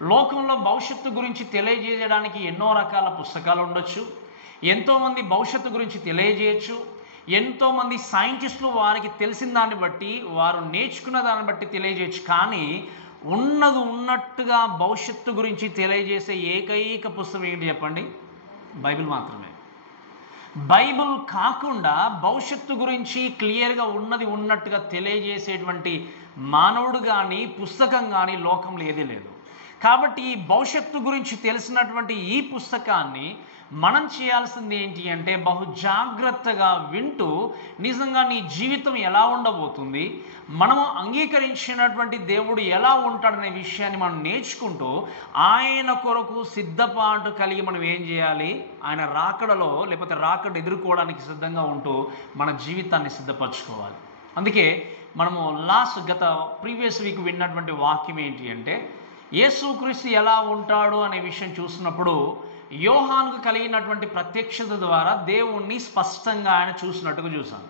లోకంలో భవిష్యత్తు గురించి తెలియజేయడానికి ఎన్నో రకాల పుస్తకాలు ఉండొచ్చు. ఎంతోమంది భవిష్యత్తు గురించి తెలియజేయచ్చు. ఎంతోమంది సైంటిస్టులు వారికి తెలిసిన దాన్ని బట్టి, వారు నేర్చుకున్న దాన్ని బట్టి తెలియజేయచ్చు. కానీ ఉన్నది ఉన్నట్టుగా భవిష్యత్తు గురించి తెలియజేసే ఏకైక పుస్తకం ఏంటి చెప్పండి? బైబిల్ మాత్రమే. బైబిల్ కాకుండా భవిష్యత్తు గురించి క్లియర్గా ఉన్నది ఉన్నట్టుగా తెలియజేసేటువంటి మానవుడు కానీ పుస్తకం కానీ లోకంలో ఏదీ లేదు. కాబట్టి ఈ భవిష్యత్తు గురించి తెలిసినటువంటి ఈ పుస్తకాన్ని మనం చేయాల్సింది ఏంటి అంటే బహు జాగ్రత్తగా వింటూ నిజంగా నీ జీవితం ఎలా ఉండబోతుంది, మనము అంగీకరించినటువంటి దేవుడు ఎలా ఉంటాడనే విషయాన్ని మనం నేర్చుకుంటూ ఆయన కొరకు సిద్ధపాటు కలిగి మనం ఏం చేయాలి? ఆయన రాకడలో లేకపోతే రాకడ ఎదుర్కోవడానికి సిద్ధంగా ఉంటూ మన జీవితాన్ని సిద్ధపరచుకోవాలి. అందుకే మనము గత ప్రీవియస్ వీక్ విన్నటువంటి వాక్యం ఏంటి అంటే యేసుక్రీస్తు ఎలా ఉంటాడు అనే విషయం చూసినప్పుడు యోహానుకు కలిగినటువంటి ప్రత్యక్షత ద్వారా దేవుణ్ణి స్పష్టంగా ఆయన చూసినట్టుగా చూసాం.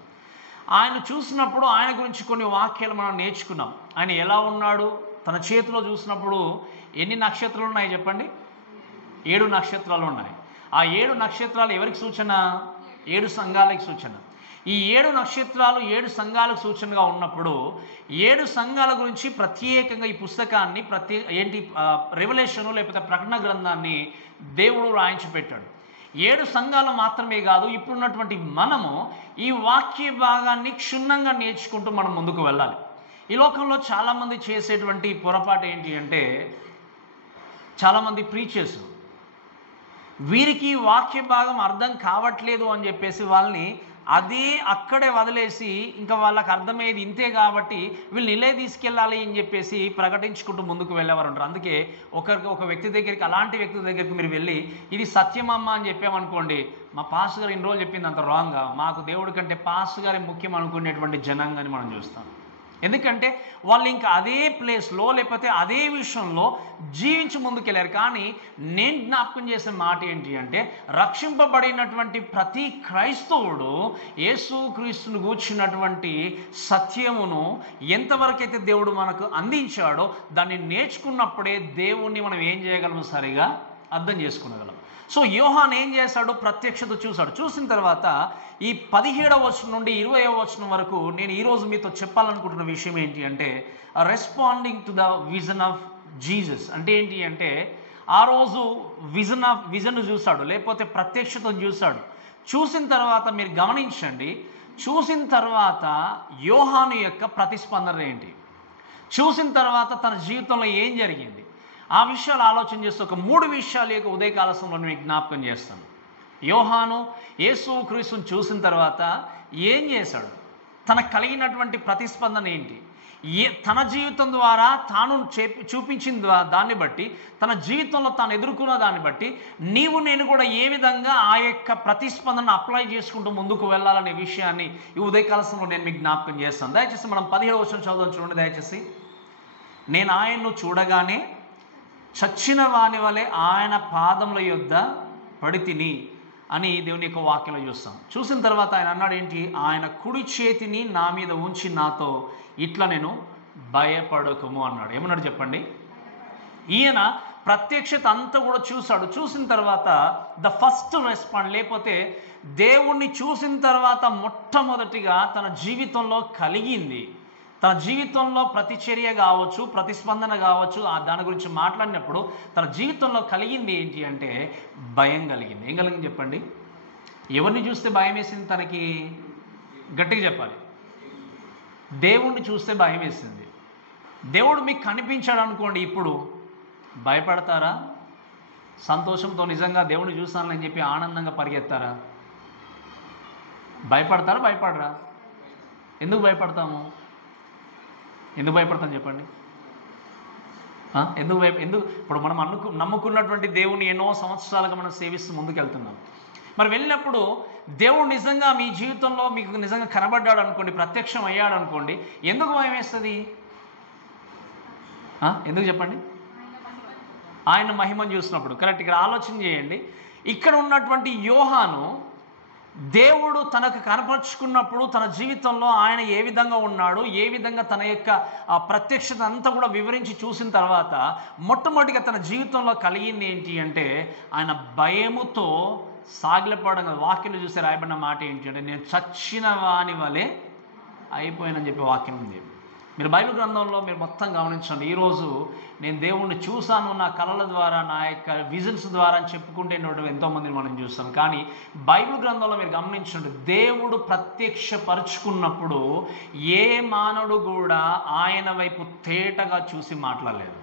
ఆయన చూసినప్పుడు ఆయన గురించి కొన్ని వాక్యాలు మనం నేర్చుకున్నాం. ఆయన ఎలా ఉన్నాడు? తన చేతిలో చూసినప్పుడు ఎన్ని నక్షత్రాలు ఉన్నాయి చెప్పండి? 7 నక్షత్రాలు ఉన్నాయి. ఆ 7 నక్షత్రాలు ఎవరికి సూచన? 7 సంఘాలకి సూచన. ఈ 7 నక్షత్రాలు 7 సంఘాలకు సూచనగా ఉన్నప్పుడు 7 సంఘాల గురించి ప్రత్యేకంగా ఈ పుస్తకాన్ని రెవల్యూషన్ లేకపోతే ప్రకటన గ్రంథాన్ని దేవుడు రాయించి పెట్టాడు. 7 సంఘాలు మాత్రమే కాదు, ఇప్పుడున్నటువంటి మనము ఈ వాక్య భాగాన్ని క్షుణ్ణంగా నేర్చుకుంటూ మనం ముందుకు వెళ్ళాలి. ఈ లోకంలో చాలామంది చేసేటువంటి పొరపాటు ఏంటి అంటే చాలామంది ప్రీచర్స్ వీరికి వాక్య భాగం అర్థం కావట్లేదు అని చెప్పేసి వాళ్ళని అక్కడే వదిలేసి ఇంకా వాళ్ళకి అర్థమయ్యేది ఇంతే కాబట్టి వీళ్ళు నిలే తీసుకెళ్ళాలి అని చెప్పేసి ప్రకటించుకుంటూ ముందుకు వెళ్ళేవారు ఉంటారు. అందుకే ఒక వ్యక్తి దగ్గరికి, అలాంటి వ్యక్తి దగ్గరికి మీరు వెళ్ళి ఇది సత్యమమ్మ అని చెప్పామనుకోండి, మా పాస్ గారు ఇన్ని రోజులు చెప్పింది అంత రాంగ్గా, మాకు దేవుడి కంటే పాస్ గారే ముఖ్యం అనుకునేటువంటి జనాంగాన్ని మనం చూస్తాం. ఎందుకంటే వాళ్ళు ఇంకా అదే ప్లేస్లో లేకపోతే అదే విషయంలో జీవించి ముందుకెళ్ళారు. కానీ నేను జ్ఞాపకం చేసే మాట ఏంటి అంటే రక్షింపబడినటువంటి ప్రతి క్రైస్తవుడు యేసుక్రీస్తును గూర్చినటువంటి సత్యమును ఎంతవరకైతే దేవుడు మనకు అందించాడో దాన్ని నేర్చుకున్నప్పుడే దేవుణ్ణి మనం ఏం చేయగలము? సరిగా అర్థం చేసుకునగలం. సో యోహాను ఏం చేశాడు? ప్రత్యక్షత చూశాడు. చూసిన తర్వాత ఈ 17వ వచనం నుండి 20వ వచనం వరకు నేను ఈరోజు మీతో చెప్పాలనుకుంటున్న విషయం ఏంటి అంటే responding to the vision of Jesus. అంటే ఏంటి అంటే ఆ రోజు విజన్ చూశాడు, లేకపోతే ప్రత్యక్షతను చూశాడు. చూసిన తర్వాత మీరు గమనించండి, చూసిన తర్వాత యోహాను యొక్క ప్రతిస్పందన ఏంటి, చూసిన తర్వాత తన జీవితంలో ఏం జరిగింది, ఆ విషయాలు ఆలోచన చేస్తూ ఒక 3 విషయాలు యొక్క ఉదయకాల సమయంలో మీకు జ్ఞాపకం చేస్తాను. యోహాను యేసుక్రీస్తును చూసిన తర్వాత ఏం చేశాడు, తనకు కలిగినటువంటి ప్రతిస్పందన ఏంటి, తన జీవితం ద్వారా తాను చూపించిన దాన్ని బట్టి, తన జీవితంలో తాను ఎదుర్కొన్న దాన్ని బట్టి నీవు నేను కూడా ఏ విధంగా ఆ యొక్క ప్రతిస్పందనను అప్లై చేసుకుంటూ ముందుకు వెళ్ళాలనే విషయాన్ని ఈ ఉదయకాల సమయంలో నేను మీకు జ్ఞాపకం చేస్తాను. దయచేసి మనం 17వ వచనం చదువుదాం. చూడండి దయచేసి. నేను ఆయన్ను చూడగానే చచ్చిన వాని వలె ఆయన పాదముల యొద్ద పడితిని అని దేవుని యొక్క వాక్యంలో చూస్తాం. చూసిన తర్వాత ఆయన అన్నాడు ఏంటి? ఆయన కుడి చేతిని నా మీద ఉంచి నాతో ఇట్లా నేను భయపడకము అన్నాడు. ఏమన్నాడు చెప్పండి? ఈయన ప్రత్యక్షత అంతా కూడా చూశాడు. చూసిన తర్వాత ద ఫస్ట్ రెస్పాండ్, లేకపోతే దేవుణ్ణి చూసిన తర్వాత మొట్టమొదటిగా తన జీవితంలో కలిగింది, తన జీవితంలో ప్రతిచర్య కావచ్చు, ప్రతిస్పందన కావచ్చు, దాని గురించి మాట్లాడినప్పుడు తన జీవితంలో కలిగింది ఏంటి అంటే భయం కలిగింది. ఏం కలిగింది చెప్పండి? ఎవరిని చూస్తే భయం వేసింది తనకి? గట్టిగా చెప్పాలి. దేవుణ్ణి చూస్తే భయం వేసింది. దేవుడు మీకు కనిపించాడు అనుకోండి, ఇప్పుడు భయపడతారా? సంతోషంతో నిజంగా దేవుణ్ణి చూస్తానని చెప్పి ఆనందంగా పరిగెత్తారా? భయపడతారా? భయపడరా? ఎందుకు భయపడతాము? ఎందుకు భయపడతాం చెప్పండి? ఎందుకు ఇప్పుడు మనం నమ్ముకున్నటువంటి దేవుని ఎన్నో సంవత్సరాలుగా మనం సేవిస్తూ ముందుకెళ్తున్నాం. మరి వెళ్ళినప్పుడు దేవుడు నిజంగా మీ జీవితంలో మీకు నిజంగా కనబడ్డాడు అనుకోండి, ప్రత్యక్షం అయ్యాడు అనుకోండి, ఎందుకు భయం వేస్తుంది? ఎందుకు చెప్పండి? ఆయన మహిమను చూసినప్పుడు. కరెక్ట్. ఇక్కడ ఆలోచన చేయండి. ఇక్కడ ఉన్నటువంటి యోహాను దేవుడు తనకు కనపరుచుకున్నప్పుడు తన జీవితంలో ఆయన ఏ విధంగా ఉన్నాడు, ఏ విధంగా తన యొక్క ప్రత్యక్షత అంతా కూడా వివరించి చూసిన తర్వాత మొట్టమొదటిగా తన జీవితంలో కలిగింది ఏంటి అంటే ఆయన భయముతో సాగిలపడడం. వాక్యంలో చూస్తే రాయబడిన మాట ఏంటి అంటే నేను చచ్చిన వాని వలె అయిపోయానని చెప్పి వాక్యం ఉంది. మీరు బైబిల్ గ్రంథంలో మీరు మొత్తం గమనించండి. ఈరోజు నేను దేవుణ్ణి చూశాను నా కళల ద్వారా, నా యొక్క విజన్స్ ద్వారా అని చెప్పుకుంటే ఎంతోమందిని మనం చూస్తాం. కానీ బైబిల్ గ్రంథంలో మీరు గమనించండి, దేవుడు ప్రత్యక్షపరుచుకున్నప్పుడు ఏ మానవుడు కూడా ఆయన వైపు తేటగా చూసి మాట్లాడలేదు.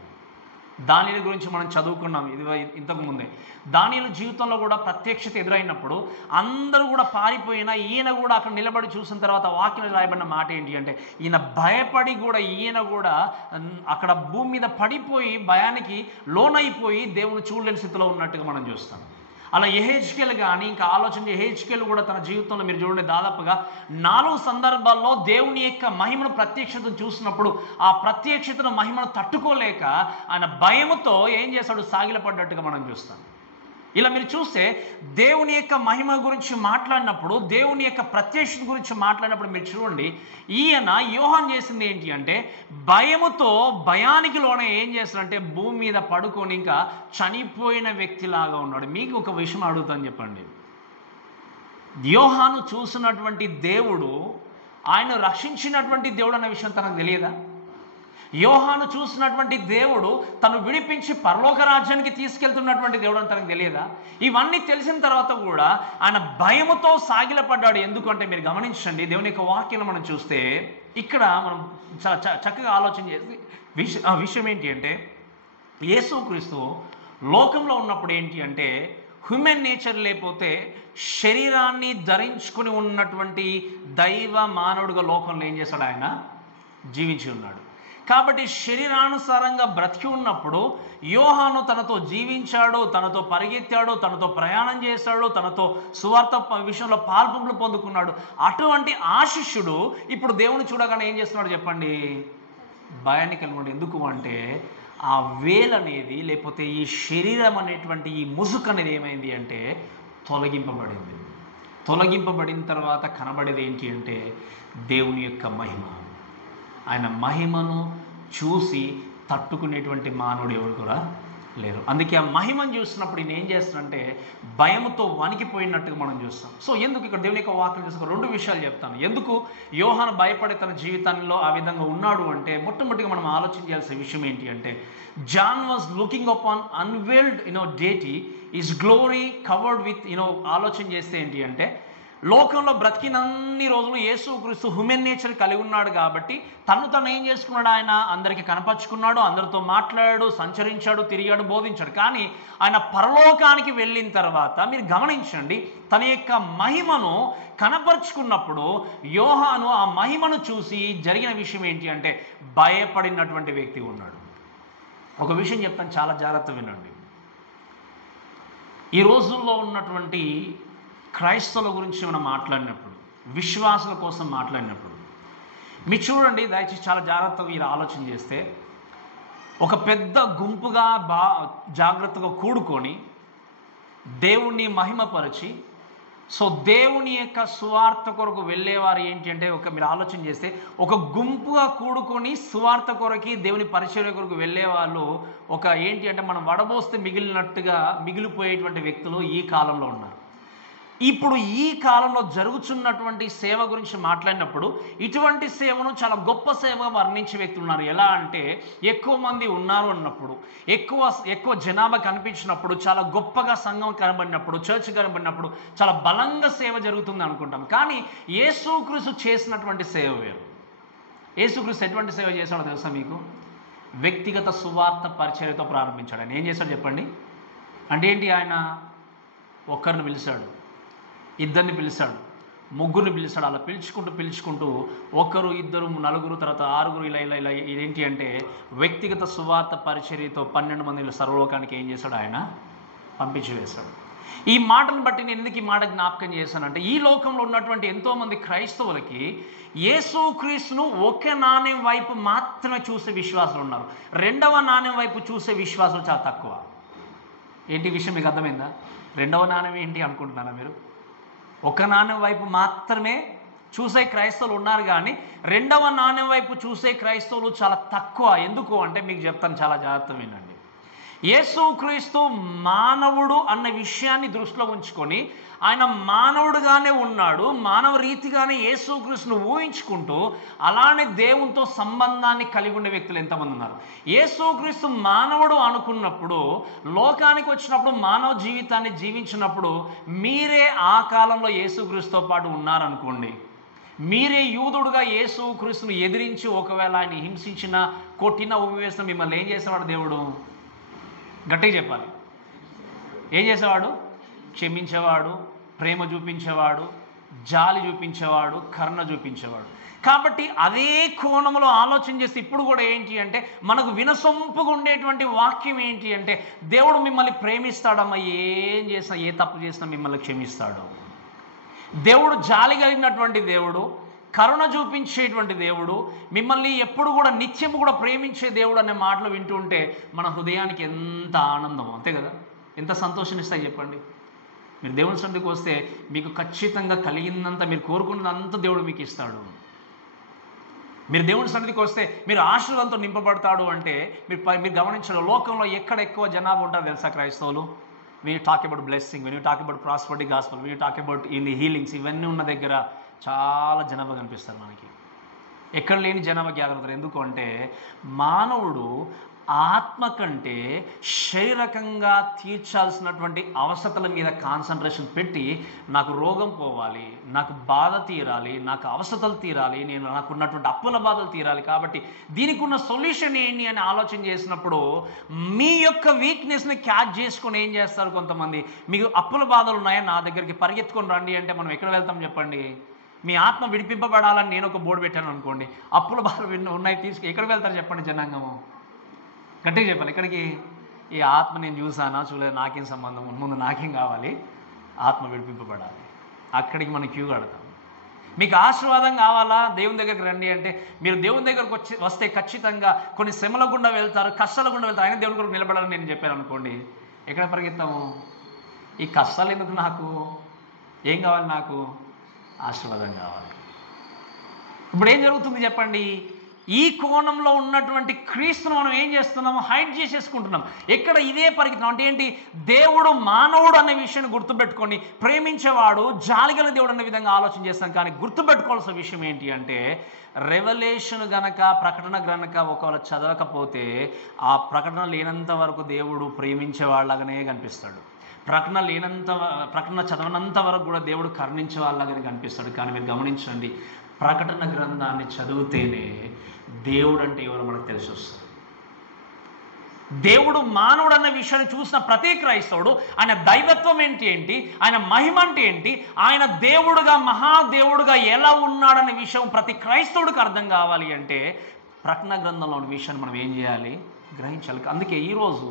దానియేలు గురించి మనం చదువుకున్నాం ఇది ఇంతకు ముందే. దానియేలు జీవితంలో కూడా ప్రత్యక్షత ఎదురైనప్పుడు అందరూ కూడా పారిపోయినా ఈయన కూడా అక్కడ నిలబడి చూసిన తర్వాత వాక్యం రాయబడిన మాట ఏంటి అంటే ఈయన భయపడి కూడా ఈయన కూడా అక్కడ భూమి మీద పడిపోయి భయానికి లోనైపోయి దేవుని చూడలేని స్థితిలో ఉన్నట్టుగా మనం చూస్తాం. అలా యెహెజ్కేలు కానీ ఇంకా ఆలోచన యెహెజ్కేలు కూడా తన జీవితంలో మీరు చూడండి దాదాపుగా 4 సందర్భాల్లో దేవుని యొక్క మహిమను ప్రత్యక్షతను చూసినప్పుడు ఆ ప్రత్యక్షతను మహిమను తట్టుకోలేక ఆయన భయముతో ఏం చేశాడు, సాగిలపడ్డట్టుగా మనం చూస్తాం. ఇలా మీరు చూస్తే దేవుని యొక్క మహిమ గురించి మాట్లాడినప్పుడు, దేవుని యొక్క ప్రత్యక్షత గురించి మాట్లాడినప్పుడు మీరు చూడండి ఈయన యోహాను చేసింది ఏంటి అంటే భయముతో భయానికి లోనే ఏం చేస్తాడంటే భూమి మీద పడుకొని ఇంకా చనిపోయిన వ్యక్తిలాగా ఉన్నాడు. మీకు ఒక విషయం అడుగుతాను చెప్పండి, యోహాను చూసినటువంటి దేవుడు ఆయన రక్షించినటువంటి దేవుడు అన్న విషయం తనకు తెలియదా? యోహాను చూసినటువంటి దేవుడు తను విడిపించి పరలోక రాజ్యానికి తీసుకెళ్తున్నటువంటి దేవుడు అని తనకు తెలియదా? ఇవన్నీ తెలిసిన తర్వాత కూడా ఆయన భయముతో సాగిలపడ్డాడు. ఎందుకంటే మీరు గమనించండి దేవుని యొక్క వాక్యం మనం చూస్తే ఇక్కడ మనం చాలా చక్కగా ఆలోచన చేసి విషయం ఏంటి అంటే యేసుక్రీస్తు లోకంలో ఉన్నప్పుడు ఏంటి అంటే హ్యూమన్ నేచర్ లేకపోతే శరీరాన్ని ధరించుకుని ఉన్నటువంటి దైవ మానవుడిగా లోకంలో ఏం చేశాడు, ఆయన జీవించి ఉన్నాడు. కాబట్టి శరీరానుసారంగా బ్రతికి ఉన్నప్పుడు యోహాను తనతో జీవించాడు, తనతో పరిగెత్తాడు, తనతో ప్రయాణం చేశాడు, తనతో సువార్త విషయంలో పాల్పొంపులు పొందుకున్నాడు. అటువంటి ఆ శిష్యుడు ఇప్పుడు దేవుని చూడగానే ఏం చేస్తున్నాడు చెప్పండి, భయాన్ని కలిగి. ఎందుకు అంటే ఆ వేల్ అనేది లేకపోతే ఈ శరీరం అనేటువంటి ఈ ముసుగు అనేది ఏమైంది అంటే తొలగింపబడింది. తొలగింపబడిన తర్వాత కనబడేది ఏంటి అంటే దేవుని యొక్క మహిమ. ఆయన మహిమను చూసి తట్టుకునేటువంటి మానవుడు ఎవరు కూడా లేరు. అందుకే ఆ మహిమను చూసినప్పుడు ఈయన ఏం చేస్తాడంటే భయంతో వణికిపోయినట్టుగా మనం చూస్తాం. సో ఎందుకు ఇక్కడ దేవుని యొక్క వాక్యం చూసిన 2 విషయాలు చెప్తాను. ఎందుకు యోహాను భయపడే తన జీవితంలో ఆ విధంగా ఉన్నాడు అంటే మొట్టమొదటిగా మనం ఆలోచన చేయాల్సిన విషయం ఏంటి అంటే John was looking upon unveiled deity is glory covered with ఆలోచన చేస్తే ఏంటి అంటే లోకంలో బ్రతికినన్ని రోజులు యేసుక్రీస్తు హ్యూమన్ నేచర్ కలిగి ఉన్నాడు కాబట్టి తను ఏం చేసుకున్నాడు, ఆయన అందరికీ కనపరుచుకున్నాడు, అందరితో మాట్లాడాడు, సంచరించాడు, తిరిగాడు, బోధించాడు. కానీ ఆయన పరలోకానికి వెళ్ళిన తర్వాత మీరు గమనించండి తన యొక్క మహిమను కనపరుచుకున్నప్పుడు యోహాను ఆ మహిమను చూసి జరిగిన విషయం ఏంటి అంటే భయపడినటువంటి వ్యక్తి ఉన్నాడు. ఒక విషయం చెప్తాను, చాలా జాగ్రత్త వినండి. ఈ రోజుల్లో ఉన్నటువంటి క్రైస్తవుల గురించి మనం మాట్లాడినప్పుడు, విశ్వాసుల కోసం మాట్లాడినప్పుడు మీరు చూడండి దయచేసి చాలా జాగ్రత్తగా మీరు ఆలోచన చేస్తే ఒక పెద్ద గుంపుగా జాగ్రత్తగా కూడుకొని దేవుణ్ణి మహిమపరిచి సో దేవుని యొక్క సువార్త కొరకు వెళ్ళేవారు ఏంటి అంటే మీరు ఆలోచన చేస్తే ఒక గుంపుగా కూడుకొని సువార్త కొరకి దేవుని పరిచర్య కొరకు వెళ్ళేవాళ్ళు ఏంటి అంటే మనం వడబోస్తే మిగిలినట్టుగా మిగిలిపోయేటువంటి వ్యక్తులు ఈ కాలంలో ఉన్నారు. ఇప్పుడు ఈ కాలంలో జరుగుతున్నటువంటి సేవ గురించి మాట్లాడినప్పుడు ఇటువంటి సేవను చాలా గొప్ప సేవగా వర్ణించే వ్యక్తులు ఉన్నారు. ఎలా అంటే ఎక్కువ మంది ఉన్నారు అన్నప్పుడు, ఎక్కువ జనాభా కనిపించినప్పుడు, చాలా గొప్పగా సంఘం కనబడినప్పుడు, చర్చ్ కనబడినప్పుడు చాలా బలంగా సేవ జరుగుతుంది అనుకుంటాం. కానీ యేసుక్రీస్తు చేసినటువంటి సేవ వేరు. యేసుక్రీస్తు ఎటువంటి సేవ చేశాడో తెలుసా మీకు? వ్యక్తిగత సువార్త పరిచర్యతో ప్రారంభించాడు. ఆయన ఏం చేశాడు చెప్పండి? అంటే ఏంటి, ఆయన ఒక్కరిని పిలిచాడు, ఇద్దరిని పిలిచాడు, ముగ్గురిని పిలిచాడు. అలా పిలుచుకుంటూ 1, 2, 4 తర్వాత 6 ఇలా ఇదేంటి అంటే వ్యక్తిగత సువార్త పరిచర్యతో 12 మంది సర్వలోకానికి ఏం చేశాడు, ఆయన పంపించి వేశాడు. ఈ మాటను బట్టి నేను ఎందుకు ఈ మాట జ్ఞాపకం చేశానంటే ఈ లోకంలో ఉన్నటువంటి ఎంతోమంది క్రైస్తవులకి యేసుక్రీస్తును ఒక నాణ్యం వైపు మాత్రమే చూసే విశ్వాసులు ఉన్నారు. రెండవ నాణ్యం వైపు చూసే విశ్వాసులు చాలా తక్కువ. ఏంటి విషయం మీకు అర్థమైందా? రెండవ నాణ్యం ఏంటి అనుకుంటున్నారా మీరు? ఒక నాణ్యం వైపు మాత్రమే చూసే క్రైస్తవులు ఉన్నారు, కానీ రెండవ నాణ్యం వైపు చూసే క్రైస్తవులు చాలా తక్కువ. ఎందుకు అంటే మీకు చెప్తాను, చాలా జాగ్రత్త వినండి. యేసుక్రీస్తు మానవుడు అన్న విషయాన్ని దృష్టిలో ఉంచుకొని ఆయన మానవుడుగానే ఉన్నాడు, మానవ రీతిగానే యేసుక్రీస్తును ఊహించుకుంటూ అలానే దేవునితో సంబంధాన్ని కలిగి ఉండే వ్యక్తులు ఎంతమంది ఉన్నారు? యేసుక్రీస్తు మానవుడు అనుకున్నప్పుడు, లోకానికి వచ్చినప్పుడు, మానవ జీవితాన్ని జీవించినప్పుడు మీరే ఆ కాలంలో యేసుక్రీస్తుతో పాటు ఉన్నారనుకోండి, మీరే యూదుడుగా యేసుక్రీస్తును ఎదిరించి ఒకవేళ ఆయన హింసించిన, కొట్టిన, ఉమ్మివేసిన మిమ్మల్ని ఏం చేసేవాడు దేవుడు? గట్టిగా చెప్పాలి. ఏం చేసేవాడు? క్షమించేవాడు, ప్రేమ చూపించేవాడు, జాలి చూపించేవాడు, కరుణ చూపించేవాడు. కాబట్టి అదే కోణంలో ఆలోచన చేస్తే ఇప్పుడు కూడా ఏంటి అంటే మనకు వినసొంపుగా ఉండేటువంటి వాక్యం ఏంటి అంటే, దేవుడు మిమ్మల్ని ప్రేమిస్తాడమ్మా, ఏం చేసినా, ఏ తప్పు చేసినా మిమ్మల్ని క్షమిస్తాడు. దేవుడు జాలి కలిగినటువంటి దేవుడు, కరుణ చూపించేటువంటి దేవుడు, మిమ్మల్ని ఎప్పుడు కూడా నిత్యము కూడా ప్రేమించే దేవుడు అనే మాటలు వింటుంటే మన హృదయానికి ఎంత ఆనందం, అంతే కదా? ఎంత సంతోషాన్ని ఇస్తాయి చెప్పండి. మీరు దేవుని సన్నిధికి వస్తే మీకు ఖచ్చితంగా కలిగిందంతా, మీరు కోరుకున్నదంతా దేవుడు మీకు ఇస్తాడు. మీరు దేవుని సన్నిధికి వస్తే మీరు ఆశీర్వాదంతో నింపబడతాడు అంటే మీరు గమనించాలి, లోకంలో ఎక్కడ ఎక్కువ జనాభా ఉంటారు తెలుసా క్రైస్తవులు? when you talk about blessing, when you talk about prosperity gospel, when you talk about in the healings, ఇవన్నీ ఉన్న దగ్గర చాలా జనాభా కనిపిస్తారు మనకి. ఎక్కడ లేని జనాభా జాగ్రత్తలు. ఎందుకు అంటే మానవుడు ఆత్మ కంటే శారీరకంగా తీర్చాల్సినటువంటి అవసరతల మీద కాన్సన్ట్రేషన్ పెట్టి, నాకు రోగం పోవాలి, నాకు బాధ తీరాలి, నాకు అవసరతలు తీరాలి, నాకున్నటువంటి అప్పుల బాధలు తీరాలి, కాబట్టి దీనికి ఉన్న సొల్యూషన్ ఏంటి అని ఆలోచన చేసినప్పుడు మీ యొక్క వీక్నెస్ని క్యాచ్ చేసుకొని ఏం చేస్తారు కొంతమంది, మీకు అప్పుల బాధలు ఉన్నాయని నా దగ్గరికి పరిగెత్తుకొని రండి అంటే మనం ఎక్కడ వెళ్తాం చెప్పండి? మీ ఆత్మ విడిపింపబడాలని నేను ఒక బోర్డు పెట్టాను అనుకోండి, అప్పుల బాధలు ఉన్నాయి ఎక్కడికి వెళ్తారు చెప్పండి జనాంగము? గట్టిగా చెప్పాలి. ఎక్కడికి? ఈ ఆత్మ నేను చూసానా చూడలేదు, నాకేం సంబంధం, ముందు నాకేం కావాలి? ఆత్మ విడిపింపబడాలి. అక్కడికి మనం క్యూ కడతాం. మీకు ఆశీర్వాదం కావాలా? దేవుని దగ్గరికి రండి అంటే మీరు దేవుని దగ్గరకు వస్తే ఖచ్చితంగా కొన్ని శ్రమల గుండా వెళ్తారు, కష్టాల గుండా వెళ్తారు. ఆయన దేవుని కొరకు నిలబడాలని నేను చెప్పాను అనుకోండి, ఎక్కడ పరిగెత్తాము? ఈ కష్టాలు ఎందుకు, నాకు ఏం కావాలి? నాకు ఆశీర్వాదం కావాలి. ఇప్పుడు ఏం జరుగుతుంది చెప్పండి? ఈ కోణంలో ఉన్నటువంటి క్రీస్తును మనం ఏం చేస్తున్నాము? హైడ్ చేసేసుకుంటున్నాం. ఎక్కడ ఇదే పరిగెత్తాం అంటే ఏంటి? దేవుడు మానవుడు అనే విషయాన్ని గుర్తుపెట్టుకొని ప్రేమించేవాడు, జాలిగల దేవుడు అనే విధంగా ఆలోచన చేస్తాం. కానీ గుర్తుపెట్టుకోవాల్సిన విషయం ఏంటి అంటే, రెవల్యూషన్ గనక, ప్రకటన గనక ఒకవేళ చదవకపోతే ఆ ప్రకటన లేనంత వరకు దేవుడు ప్రేమించే వాళ్ళగానే కనిపిస్తాడు. ప్రకటన చదవనంత వరకు కూడా దేవుడు కరుణించే వాళ్ళగానే కనిపిస్తాడు. కానీ మీరు గమనించండి, ప్రకటన గ్రంథాన్ని చదివితేనే దేవుడు అంటే ఎవరో మనకు తెలిసి వస్తుంది. దేవుడు మానవుడు అన్న విషయాన్ని చూసిన ప్రతి క్రైస్తవుడు ఆయన దైవత్వం ఏంటి, ఆయన మహిమ అంటే ఏంటి, ఆయన దేవుడుగా, మహాదేవుడుగా ఎలా ఉన్నాడనే విషయం ప్రతి క్రైస్తవుడికి అర్థం కావాలి అంటే ప్రకటన గ్రంథంలోని విషయాన్ని మనం ఏం చేయాలి? గ్రహించాలి. అందుకే ఈరోజు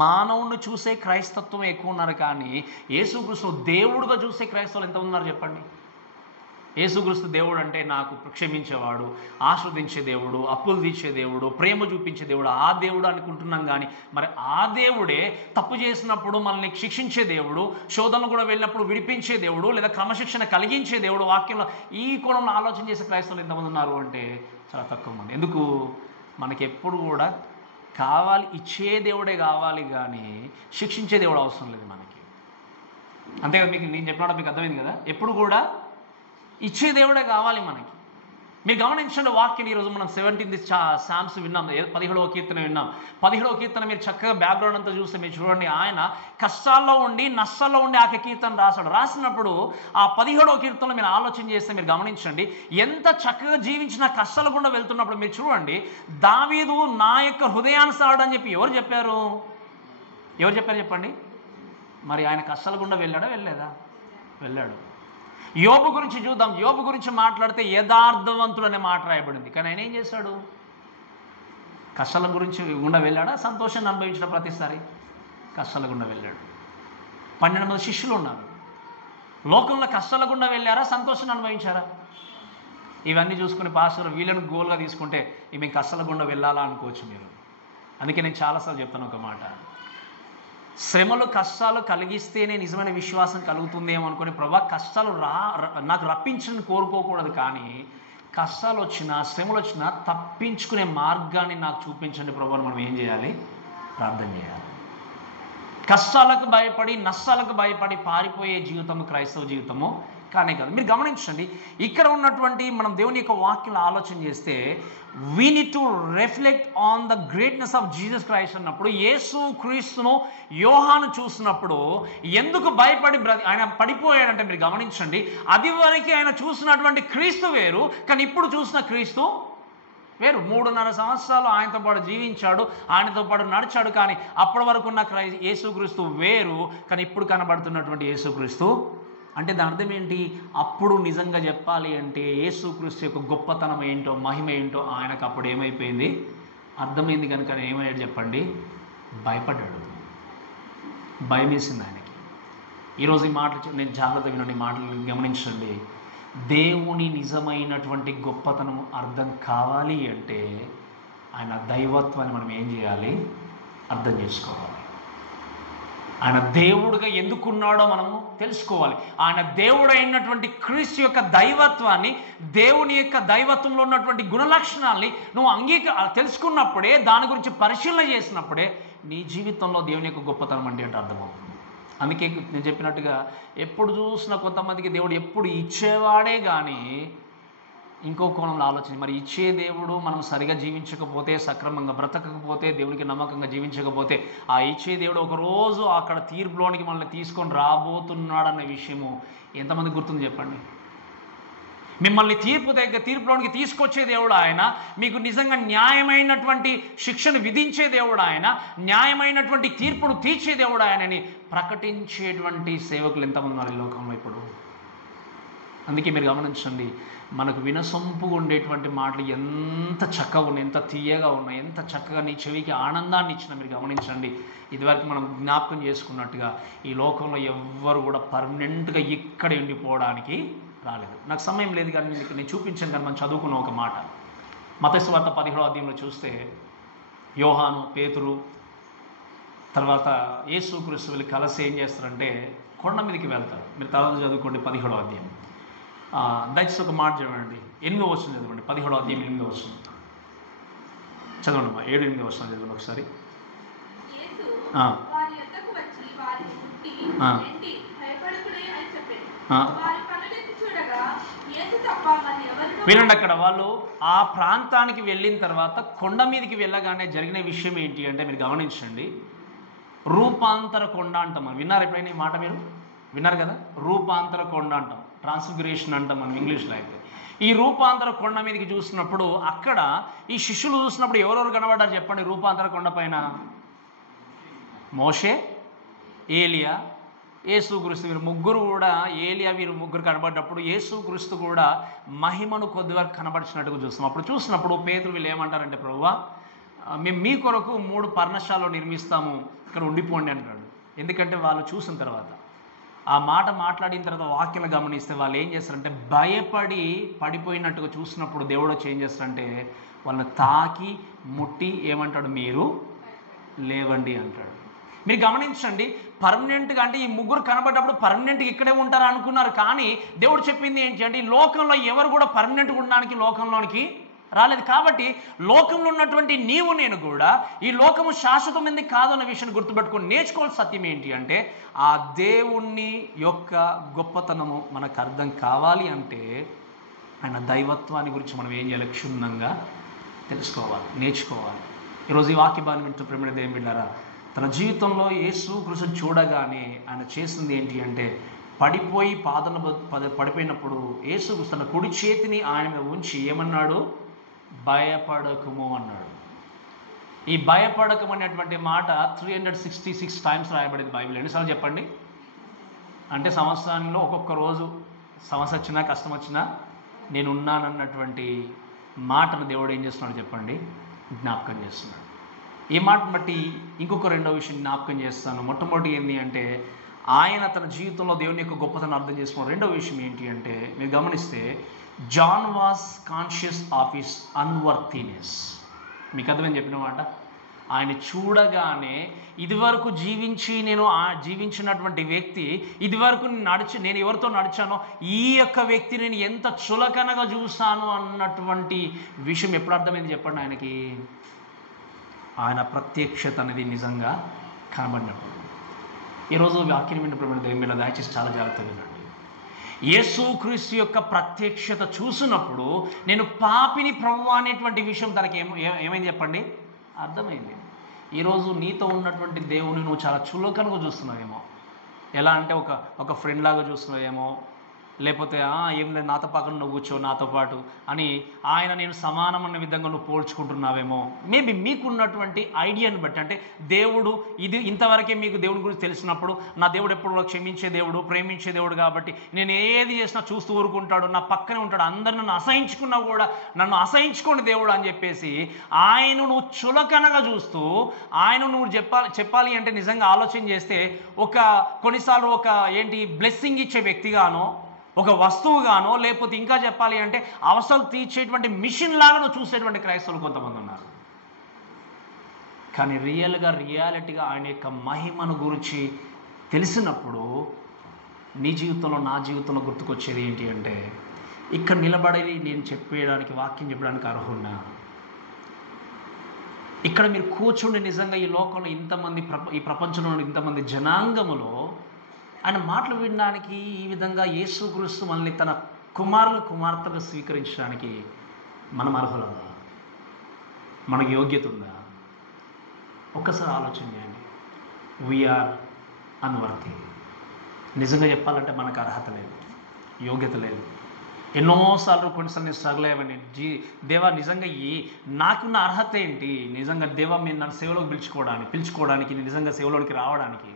మానవుని చూసే క్రైస్తత్వం ఎక్కువ ఉన్నారు, కానీ యేసుక్రీస్తు దేవుడుగా చూసే క్రైస్తవులు ఎంత ఉన్నారు చెప్పండి? యేసుక్రీస్తు దేవుడు అంటే నాకు క్షమించేవాడు, ఆస్వాదించే దేవుడు, అప్పులు తీర్చే దేవుడు, ప్రేమ చూపించే దేవుడు, ఆ దేవుడు అనుకుంటున్నాం. కానీ మరి ఆ దేవుడే తప్పు చేసినప్పుడు మనల్ని శిక్షించే దేవుడు, శోధనలు కూడా వెళ్ళినప్పుడు విడిపించే దేవుడు, లేదా క్రమశిక్షణ కలిగించే దేవుడు, వాక్యంలో ఈ కోణంలో ఆలోచన చేసే క్రైస్తవులు ఎంతమంది ఉన్నారు అంటే చాలా తక్కువ మంది. ఎందుకు? మనకి ఎప్పుడు కూడా కావాలి, ఇచ్చే దేవుడే కావాలి, కానీ శిక్షించే దేవుడు అవసరం లేదు మనకి. అంతేకాదు, మీకు నేను చెప్పినప్పుడు మీకు అర్థమైంది కదా? ఎప్పుడు కూడా ఇచ్చే దేవుడే కావాలి మనకి. మీరు గమనించండి వాక్యం. ఈరోజు మనం 17th సామ్స్ విన్నాం, 17వ కీర్తన విన్నాం. 17వ కీర్తన మీరు చక్కగా బ్యాక్గ్రౌండ్ అంతా చూస్తే మీరు చూడండి, ఆయన కష్టాల్లో ఉండి, నష్టాల్లో ఉండి ఆ కీర్తన రాశాడు. రాసినప్పుడు ఆ 17వ కీర్తనలో మీరు ఆలోచన చేస్తే మీరు గమనించండి, ఎంత చక్కగా జీవించిన కష్టాల గుండా వెళ్తున్నప్పుడు మీరు చూడండి, దావీదు నా యొక్క హృదయానుసారుడు అని చెప్పి ఎవరు చెప్పారు చెప్పండి? మరి ఆయన కష్టాల గుండా వెళ్ళాడా? వెళ్ళలేదా? వెళ్ళాడు. యోబు గురించి చూద్దాం. యోబు గురించి మాట్లాడితే యథార్థవంతుడు అనే మాట రాయబడింది. కానీ ఆయన ఏం చేశాడు? కష్టాల గురించి గుండా వెళ్ళాడా? సంతోషాన్ని అనుభవించిన ప్రతిసారి కష్టాల గుండా వెళ్ళాడు. 12 మంది శిష్యులు ఉన్నారు. లోకంలో కష్టాల గుండా వెళ్ళారా? సంతోషాన్ని అనుభవించారా? ఇవన్నీ చూసుకుని పాస్టర్ వీళ్ళని గోల్గా తీసుకుంటే మేము కష్టాల గుండా వెళ్ళాలా అనుకోవచ్చు మీరు. అందుకే నేను చాలాసార్లు చెప్తాను ఒక మాట, శ్రమలు కష్టాలు కలిగిస్తేనే నిజమైన విశ్వాసం కలుగుతుందేమో అనుకుని ప్రభా కష్టాలు నాకు రప్పించని కోరుకోకూడదు, కానీ కష్టాలు వచ్చినా శ్రమలు వచ్చినా తప్పించుకునే మార్గాన్ని నాకు చూపించండి ప్రభా మనం ఏం చేయాలి? ప్రార్థన చేయాలి. కష్టాలకు భయపడి నష్టాలకు భయపడి పారిపోయే జీవితము క్రైస్తవ జీవితము కానే కాదు. మీరు గమనించండి, ఇక్కడ ఉన్నటువంటి మనం దేవుని యొక్క వాక్యం ఆలోచన చేస్తే we need to reflect on the greatness of Jesus Christ అన్నప్పుడు, యేసు క్రీస్తును యోహాను చూసినప్పుడు ఎందుకు భయపడి ఆయన పడిపోయాడంటే మీరు గమనించండి, అది వరకు ఆయన చూసినటువంటి క్రీస్తు వేరు, కానీ ఇప్పుడు చూసిన క్రీస్తు వేరు. 3.5 సంవత్సరాలు ఆయనతో పాటు జీవించాడు, ఆయనతో పాటు నడిచాడు, కానీ అప్పటి వరకు ఉన్న యేసుక్రీస్తు వేరు, కానీ ఇప్పుడు కనబడుతున్నటువంటి యేసుక్రీస్తు అంటే దాని అర్థం ఏంటి? అప్పుడు నిజంగా చెప్పాలి అంటే యేసుక్రీస్తు యొక్క గొప్పతనం ఏంటో మహిమ ఏంటో ఆయనకు అప్పుడు ఏమైపోయింది? అర్థమైంది. కనుక ఏమయ్యాడు చెప్పండి? భయపడ్డాడు, భయం వేసింది ఆయనకి. ఈరోజు ఈ మాటలు నేను జాగ్రత్తగా వినండి, మాటలు గమనించండి. దేవుని నిజమైనటువంటి గొప్పతనం అర్థం కావాలి అంటే ఆయన దైవత్వాన్ని మనం ఏం చేయాలి? అర్థం చేసుకోవాలి. ఆయన దేవుడుగా ఎందుకున్నాడో మనము తెలుసుకోవాలి. ఆయన దేవుడు అయినటువంటి క్రీస్తు యొక్క దైవత్వాన్ని, దేవుని యొక్క దైవత్వంలో ఉన్నటువంటి గుణలక్షణాలని నువ్వు తెలుసుకున్నప్పుడే, దాని గురించి పరిశీలన చేసినప్పుడే నీ జీవితంలో దేవుని యొక్క గొప్పతనం అంటే అర్థమవుతుంది. అందుకే నేను చెప్పినట్టుగా ఎప్పుడు చూసినా కొంతమందికి దేవుడు ఎప్పుడు ఇచ్చేవాడే కానీ ఇంకో కోణంలో ఆలోచన, మరి ఇచ్చే దేవుడు మనం సరిగా జీవించకపోతే, సక్రమంగా బ్రతకకపోతే, దేవునికి నమ్మకంగా జీవించకపోతే, ఆ ఇచ్చే దేవుడు ఒకరోజు అక్కడ తీర్పులోనికి మనల్ని తీసుకొని రాబోతున్నాడన్న విషయము ఎంతమంది గుర్తుంది చెప్పండి? మిమ్మల్ని తీర్పులోనికి తీసుకొచ్చే దేవుడు ఆయన, మీకు నిజంగా న్యాయమైనటువంటి శిక్షను విధించే దేవుడు ఆయన, న్యాయమైనటువంటి తీర్పును తీర్చే దేవుడు ఆయనని ప్రకటించేటువంటి సేవకులు ఎంతమంది ఉన్నారు ఈ లోకంలో ఇప్పుడు? అందుకే మీరు గమనించండి, మనకు వినసొంపుగా ఉండేటువంటి మాటలు ఎంత చక్కగా ఉన్నాయి, ఎంత తీయగా ఉన్నాయి, ఎంత చక్కగా నీ చెవికి ఆనందాన్ని ఇచ్చిన మీరు గమనించండి. ఇదివరకు మనం జ్ఞాపకం చేసుకున్నట్టుగా ఈ లోకంలో ఎవ్వరు కూడా పర్మనెంట్గా ఇక్కడ ఉండిపోవడానికి రాలేదు. నాకు సమయం లేదు కానీ నేను చూపించాను, కానీ మనం చదువుకున్న ఒక మాట మత్తయి సువార్త 17వ అధ్యాయంలో చూస్తే యోహాను, పేతురు, తర్వాత యేసుక్రీస్తు వీళ్ళు కలిసి ఏం చేస్తారంటే కొండ మీదకి వెళ్తారు. మీరు తర్వాత చదువుకోండి 17వ అధ్యాయం. దయచేసి ఒక మాట చదవండి, 8వ వచనం చదవండి. 17వ అధ్యాయం 8వ వచనం చదవండి. 7-8వ వచనం చదవండి ఒకసారి. వినండి, అక్కడ వాళ్ళు ఆ ప్రాంతానికి వెళ్ళిన తర్వాత కొండ మీదకి వెళ్ళగానే జరిగిన విషయం ఏంటి అంటే మీరు గమనించండి, రూపాంతర కొండ అంటాం మనం. విన్నారు ఎప్పుడైనా ఈ మాట? మీరు విన్నారు కదా, రూపాంతర కొండ అంటాం, ట్రాన్స్ఫిగరేషన్ అంటాం మనం ఇంగ్లీష్లో. అయితే ఈ రూపాంతర కొండ మీదకి చూసినప్పుడు అక్కడ ఈ శిష్యులు చూసినప్పుడు ఎవరెవరు కనబడ్డారు చెప్పండి? రూపాంతర కొండ పైన మోషే, ఏలియా, యేసుక్రీస్తు. వీరు ముగ్గురు కూడా, ఏలియా వీరు ముగ్గురు కనబడ్డప్పుడు యేసుక్రీస్తు కూడా మహిమను కొద్దివరకు కనబడిచినట్టుగా చూస్తాం. అప్పుడు చూసినప్పుడు పేతురు వీళ్ళు ఏమంటారంటే, ప్రభువా మేము మీ కొరకు 3 పర్ణశాలలు నిర్మిస్తాము, ఇక్కడ ఉండిపోండి అంటాడు. ఎందుకంటే వాళ్ళు చూసిన తర్వాత, ఆ మాట మాట్లాడిన తర్వాత వాక్యం గమనిస్తే వాళ్ళు ఏం చేస్తారంటే భయపడి పడిపోయినట్టుగా చూసినప్పుడు దేవుడు వచ్చి ఏం చేస్తారంటే వాళ్ళని తాకి ముట్టి ఏమంటాడు? మీరు లేవండి అంటాడు. మీరు గమనించండి, పర్మనెంట్గా అంటే ఈ ముగ్గురు కనబడ్డప్పుడు పర్మనెంట్గా ఇక్కడే ఉంటారు అనుకున్నారు, కానీ దేవుడు చెప్పింది ఏంటి అంటే ఈ లోకంలో ఎవరు కూడా పర్మనెంట్గా ఉండడానికి లోకంలోనికి రాలేదు. కాబట్టి లోకంలో ఉన్నటువంటి నీవు నేను కూడా ఈ లోకము శాశ్వతమైంది కాదు అన్న విషయాన్ని గుర్తుపెట్టుకొని నేర్చుకోవాల్సిన సత్యం ఏంటి అంటే ఆ దేవుని యొక్క గొప్పతనము మనకు అర్థం కావాలి అంటే ఆయన దైవత్వాన్ని గురించి మనం ఏం చేయాలి? క్షుణ్ణంగా తెలుసుకోవాలి, నేర్చుకోవాలి. ఈరోజు ఈ వాక్య భాగం వింటూ ప్రేమ దేవుని బిడ్డలారా, తన జీవితంలో యేసుక్రీస్తుని చూడగానే ఆయన చేసింది ఏంటి అంటే పడిపోయి పడిపోయినప్పుడు యేసుక్రీస్తు తన కుడి చేతిని ఆయన మీద ఉంచి ఏమన్నాడు? భయపడకము అన్నాడు. ఈ భయపడకము అనేటువంటి మాట 366 టైమ్స్ రాయబడింది బైబిల్. ఎన్నిసార్లు చెప్పండి? అంటే సంవత్సరంలో ఒక్కొక్క రోజు సమస్య వచ్చినా కష్టం వచ్చినా నేను ఉన్నానన్నటువంటి మాటను దేవుడు ఏం చేస్తున్నాడు చెప్పండి? జ్ఞాపకం చేస్తున్నాడు. ఈ మాటను బట్టి ఇంకొక రెండో విషయం జ్ఞాపకం చేస్తాను. మొట్టమొదటి ఏంటి అంటే ఆయన తన జీవితంలో దేవుని యొక్క గొప్పతనం అర్థం చేసుకున్నాడు. రెండో విషయం ఏంటి అంటే మీరు గమనిస్తే John was conscious of his unworthiness. మీకు అర్థమని చెప్పిన మాట, ఆయన చూడగానే ఇదివరకు నేను జీవించినటువంటి వ్యక్తి, ఇదివరకు నేను ఎవరితో నడిచానో ఈ యొక్క వ్యక్తి నేను ఎంత చులకనగా చూశాను అన్నటువంటి విషయం ఎప్పుడు అర్థమైంది చెప్పండి ఆయనకి? ఆయన ప్రత్యక్షత అనేది నిజంగా కనబడినప్పుడు. ఈరోజు వాక్యం విన్నప్పుడు దేవుని మీద దయచేసి చాలా జాగ్రత్తగా వినండి. యేసుక్రీస్తు యొక్క ప్రత్యక్షత చూసినప్పుడు నేను పాపిని ప్రభువా అనేటువంటి విషయం తనకి ఏమైంది చెప్పండి? అర్థమైంది. ఈరోజు నీతో ఉన్నటువంటి దేవుని నువ్వు చాలా చులకనగా చూస్తున్నావేమో. ఎలా అంటే ఒక ఫ్రెండ్ లాగా చూస్తున్నావేమో, లేకపోతే ఏం లేదు నాతో పక్కన నువ్వు కూర్చో నాతో పాటు అని ఆయన నేను సమానం అన్న విధంగా నువ్వు పోల్చుకుంటున్నావేమో. మేబీ మీకున్నటువంటి ఐడియాని బట్టి, అంటే దేవుడు ఇది ఇంతవరకే మీకు దేవుడి గురించి తెలిసినప్పుడు, నా దేవుడు ఎప్పుడు కూడా క్షమించే దేవుడు, ప్రేమించే దేవుడు కాబట్టి నేను ఏది చేసినా చూస్తూ ఊరుకుంటాడు, నా పక్కనే ఉంటాడు, అందరు నన్ను అసహించుకున్నా కూడా నన్ను అసహించుకోండి దేవుడు అని చెప్పేసి ఆయన నువ్వు చులకనగా చూస్తూ ఆయన నువ్వు చెప్పాలి అంటే నిజంగా ఆలోచన చేస్తే కొన్నిసార్లు బ్లెస్సింగ్ ఇచ్చే వ్యక్తిగానో, ఒక వస్తువుగానో, లేకపోతే ఇంకా చెప్పాలి అంటే అవసరాలు తీర్చేటువంటి మిషన్ లాగా నువ్వు చూసేటువంటి క్రైస్తవులు కొంతమంది ఉన్నారు. కానీ రియాలిటీగా ఆయన యొక్క మహిమను గురించి తెలిసినప్పుడు నీ జీవితంలో, నా జీవితంలో గుర్తుకొచ్చేది ఏంటి అంటే, ఇక్కడ నిలబడేది నేను చెప్పేయడానికి, వాక్యం చెప్పడానికి అర్హున్నా. ఇక్కడ మీరు కూర్చుండి నిజంగా ఈ లోకంలో ఇంతమంది ఈ ప్రపంచంలో ఇంతమంది జనాంగములో ఆయన మాటలు వినడానికి, ఈ విధంగా యేసుక్రీస్తు మనల్ని తన కుమార్తెగా స్వీకరించడానికి మనం అర్హులమా? మనకు యోగ్యత ఉందా? ఒక్కసారి ఆలోచన చేయండి. We are unworthy. నిజంగా చెప్పాలంటే మనకు అర్హత లేదు, యోగ్యత లేదు. ఎన్నోసార్లు కొన్నిసార్లు నేను స్ట్రగుల్ అయ్యామండి. దేవా నిజంగా నాకున్న అర్హత ఏంటి? నిజంగా దేవా మీరు నన్ను సేవలోకి పిలుచుకోవడానికి నిజంగా సేవలోనికి రావడానికి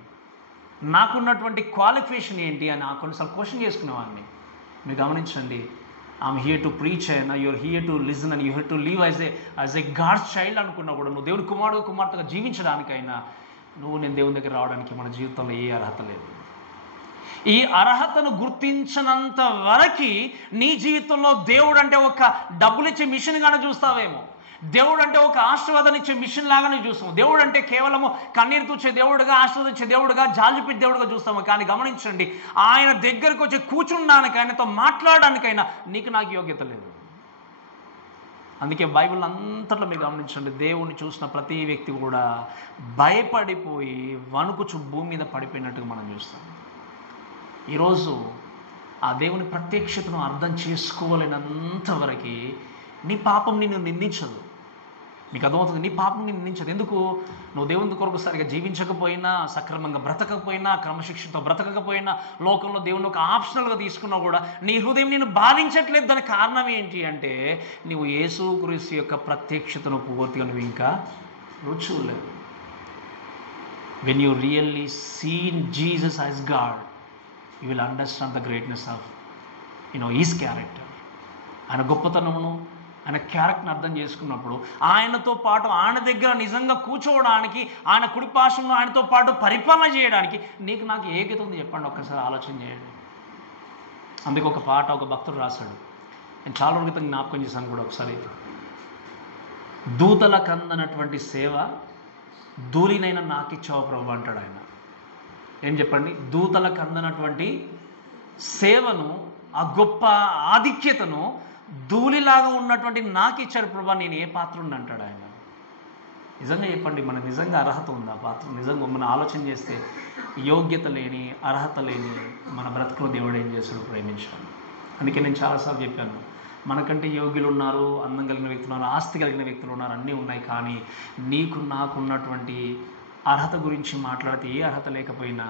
నాకున్నటువంటి క్వాలిఫికేషన్ ఏంటి అని కొన్నిసార్లు క్వశ్చన్ చేసుకునేవాడిని. మీరు గమనించండి, ఐఎమ్ హియర్ టు ప్రీచ్ అయినా, you're here to listen and you here to live as a God's child అనుకున్నా కూడా, నువ్వు దేవుడి కుమార్తెగా జీవించడానికైనా నేను దేవుని దగ్గర రావడానికి మన జీవితంలో ఏ అర్హత లేదు. ఈ అర్హతను గుర్తించినంత వరకు నీ జీవితంలో దేవుడు అంటే ఒక డబ్బులిచ్చే మిషన్గానే చూస్తావేమో, దేవుడు అంటే ఒక ఆశీర్వాదాన్ని ఇచ్చే మిషన్ లాగానే చూస్తాము. దేవుడు అంటే కేవలము కన్నీరు తూచే దేవుడుగా, ఆశీర్వదించే దేవుడుగా, జాలిపెట్టి దేవుడుగా చూస్తాము. కానీ గమనించండి, ఆయన దగ్గరకు వచ్చి కూర్చుండడానికి, ఆయనతో మాట్లాడడానికైనా నీకు నాకు యోగ్యత లేదు. అందుకే బైబిల్ అంతట్లో మీరు గమనించండి, దేవుణ్ణి చూసిన ప్రతి వ్యక్తి కూడా భయపడిపోయి వణుకుచు భూమి మీద పడిపోయినట్టుగా మనం చూస్తాం. ఈరోజు ఆ దేవుని ప్రత్యక్షతను అర్థం చేసుకోలేనంత వరకు నీ పాపం నిన్ను నిందించదు. నీకు అర్థమవుతుంది, నీ పాపం నిన్ను నిందించదు. ఎందుకు? నువ్వు దేవుని కొరకు సరిగా జీవించకపోయినా, సక్రమంగా బ్రతకపోయినా, క్రమశిక్షణతో బ్రతకకపోయినా, లోకంలో దేవుని ఒక ఆప్షనల్గా తీసుకున్నా కూడా నీ హృదయం నిన్ను బాధించట్లేదు. దానికి కారణం ఏంటి అంటే, నువ్వు యేసుక్రీస్తు యొక్క ప్రత్యక్షతను పూర్తిగా నువ్వు ఇంకా రుచూడలేదు. When you really seen Jesus as God, you will understand the greatness of his character. ఆయన గొప్పతనమును, ఆయన క్యారెక్టర్ని అర్థం చేసుకున్నప్పుడు ఆయనతో పాటు ఆయన దగ్గర నిజంగా కూర్చోవడానికి, ఆయన కుడిపార్శ్వంలో ఆయనతో పాటు పరిపాలన చేయడానికి నీకు నాకు ఏకత ఉంది చెప్పండి? ఒక్కసారి ఆలోచన చేయండి. అందుకే ఒక పాట ఒక భక్తుడు రాశాడు, నేను చాలా రోజుల క్రితం జ్ఞాపకం చేశాను కూడా ఒకసారి. దూతలకు అందనటువంటి సేవ ధూళినైనా నాకిచ్చావు ప్రభు అంటాడు ఆయన. ఏం చెప్పండి? దూతలకు అందనటువంటి సేవను, ఆ గొప్ప ఆధిక్యతను ధూళిలాగా ఉన్నటువంటి నాకు ఇచ్చాడు ప్రభా, నేను ఏ పాత్రుడిని అంటాడు ఆయన. నిజంగా చెప్పండి, మన నిజంగా అర్హత ఉందా? పాత్ర నిజంగా మనం ఆలోచన చేస్తే యోగ్యత లేని, అర్హత లేని మన బ్రతుకులో దేవుడు ఏం చేస్తాడు? ప్రేమించాడు. అందుకే నేను చాలాసార్లు చెప్పాను, మనకంటే యోగ్యులు ఉన్నారు, అందం కలిగిన వ్యక్తులు ఉన్నారు, ఆస్తి కలిగిన వ్యక్తులు ఉన్నారు, అన్నీ ఉన్నాయి. కానీ నాకున్నటువంటి అర్హత గురించి మాట్లాడితే ఏ అర్హత లేకపోయినా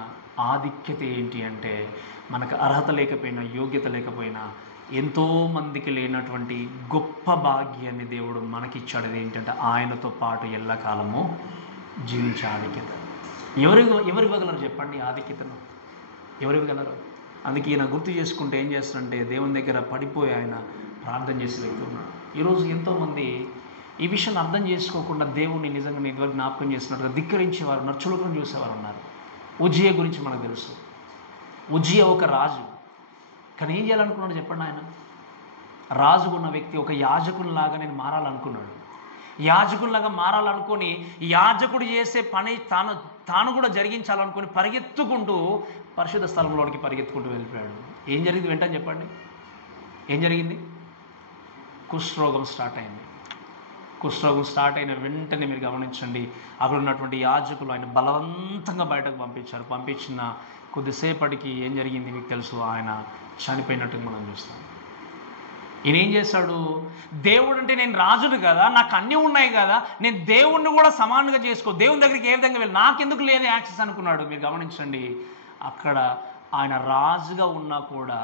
ఆధిక్యత ఏంటి అంటే, మనకు అర్హత లేకపోయినా, యోగ్యత లేకపోయినా, ఎంతోమందికి లేనటువంటి గొప్ప భాగ్యాన్ని దేవుడు మనకిచ్చాడు. ఏంటంటే ఆయనతో పాటు ఎల్లకాలము జీవించే ఆధిక్యత. ఎవరు ఇవ్వగలరు చెప్పండి? ఆధిక్యతను ఎవరు ఇవ్వగలరు? అందుకే ఈయన గుర్తు చేసుకుంటే ఏం చేస్తాడంటే, దేవుని దగ్గర పడిపోయి ఆయన ప్రార్థన చేసి వెళ్తున్నాడు. ఈరోజు ఎంతోమంది ఈ విషయాన్ని అర్థం చేసుకోకుండా దేవుణ్ణి నిజంగా ఇదివరకు జ్ఞాపకం చేసినట్టుగా ధిక్కరించేవారు ఉన్నారు, చులకన చూసేవారు ఉన్నారు. ఉజ్జియా గురించి మనకు తెలుసు. ఉజ్జియా ఒక రాజు, కానీ ఏం చేయాలనుకున్నాడు చెప్పండి? ఆయన రాజుకున్న వ్యక్తి ఒక యాజకునిలాగా నేను మారాలనుకున్నాడు. యాజకుల్లాగా మారాలనుకొని యాజకుడు చేసే పని తాను కూడా జరిగించాలనుకొని పరిగెత్తుకుంటూ పరిశుద్ధ స్థలంలోనికి పరిగెత్తుకుంటూ వెళ్ళిపోయాడు. ఏం జరిగింది వెంటనే చెప్పండి? ఏం జరిగింది? కుష్ఠరోగం స్టార్ట్ అయింది. కుష్ఠరోగం స్టార్ట్ అయిన వెంటనే మీరు గమనించండి, అక్కడ ఉన్నటువంటి యాజకులు ఆయన బలవంతంగా బయటకు పంపించారు. పంపించిన కొద్దిసేపటికి ఏం జరిగింది మీకు తెలుసు, ఆయన చనిపోయినట్టుగా మనం చూస్తాం. ఈయన ఏం చేశాడు? దేవుడు అంటే నేను రాజుడు కదా, నాకు అన్నీ ఉన్నాయి కదా, నేను దేవుణ్ణి కూడా సమానంగా చేసుకో, దేవుని దగ్గరికి ఏ విధంగా వెళ్ళి నాకెందుకు లేదు యాక్సెస్ అనుకున్నాడు. మీరు గమనించండి, అక్కడ ఆయన రాజుగా ఉన్నా కూడా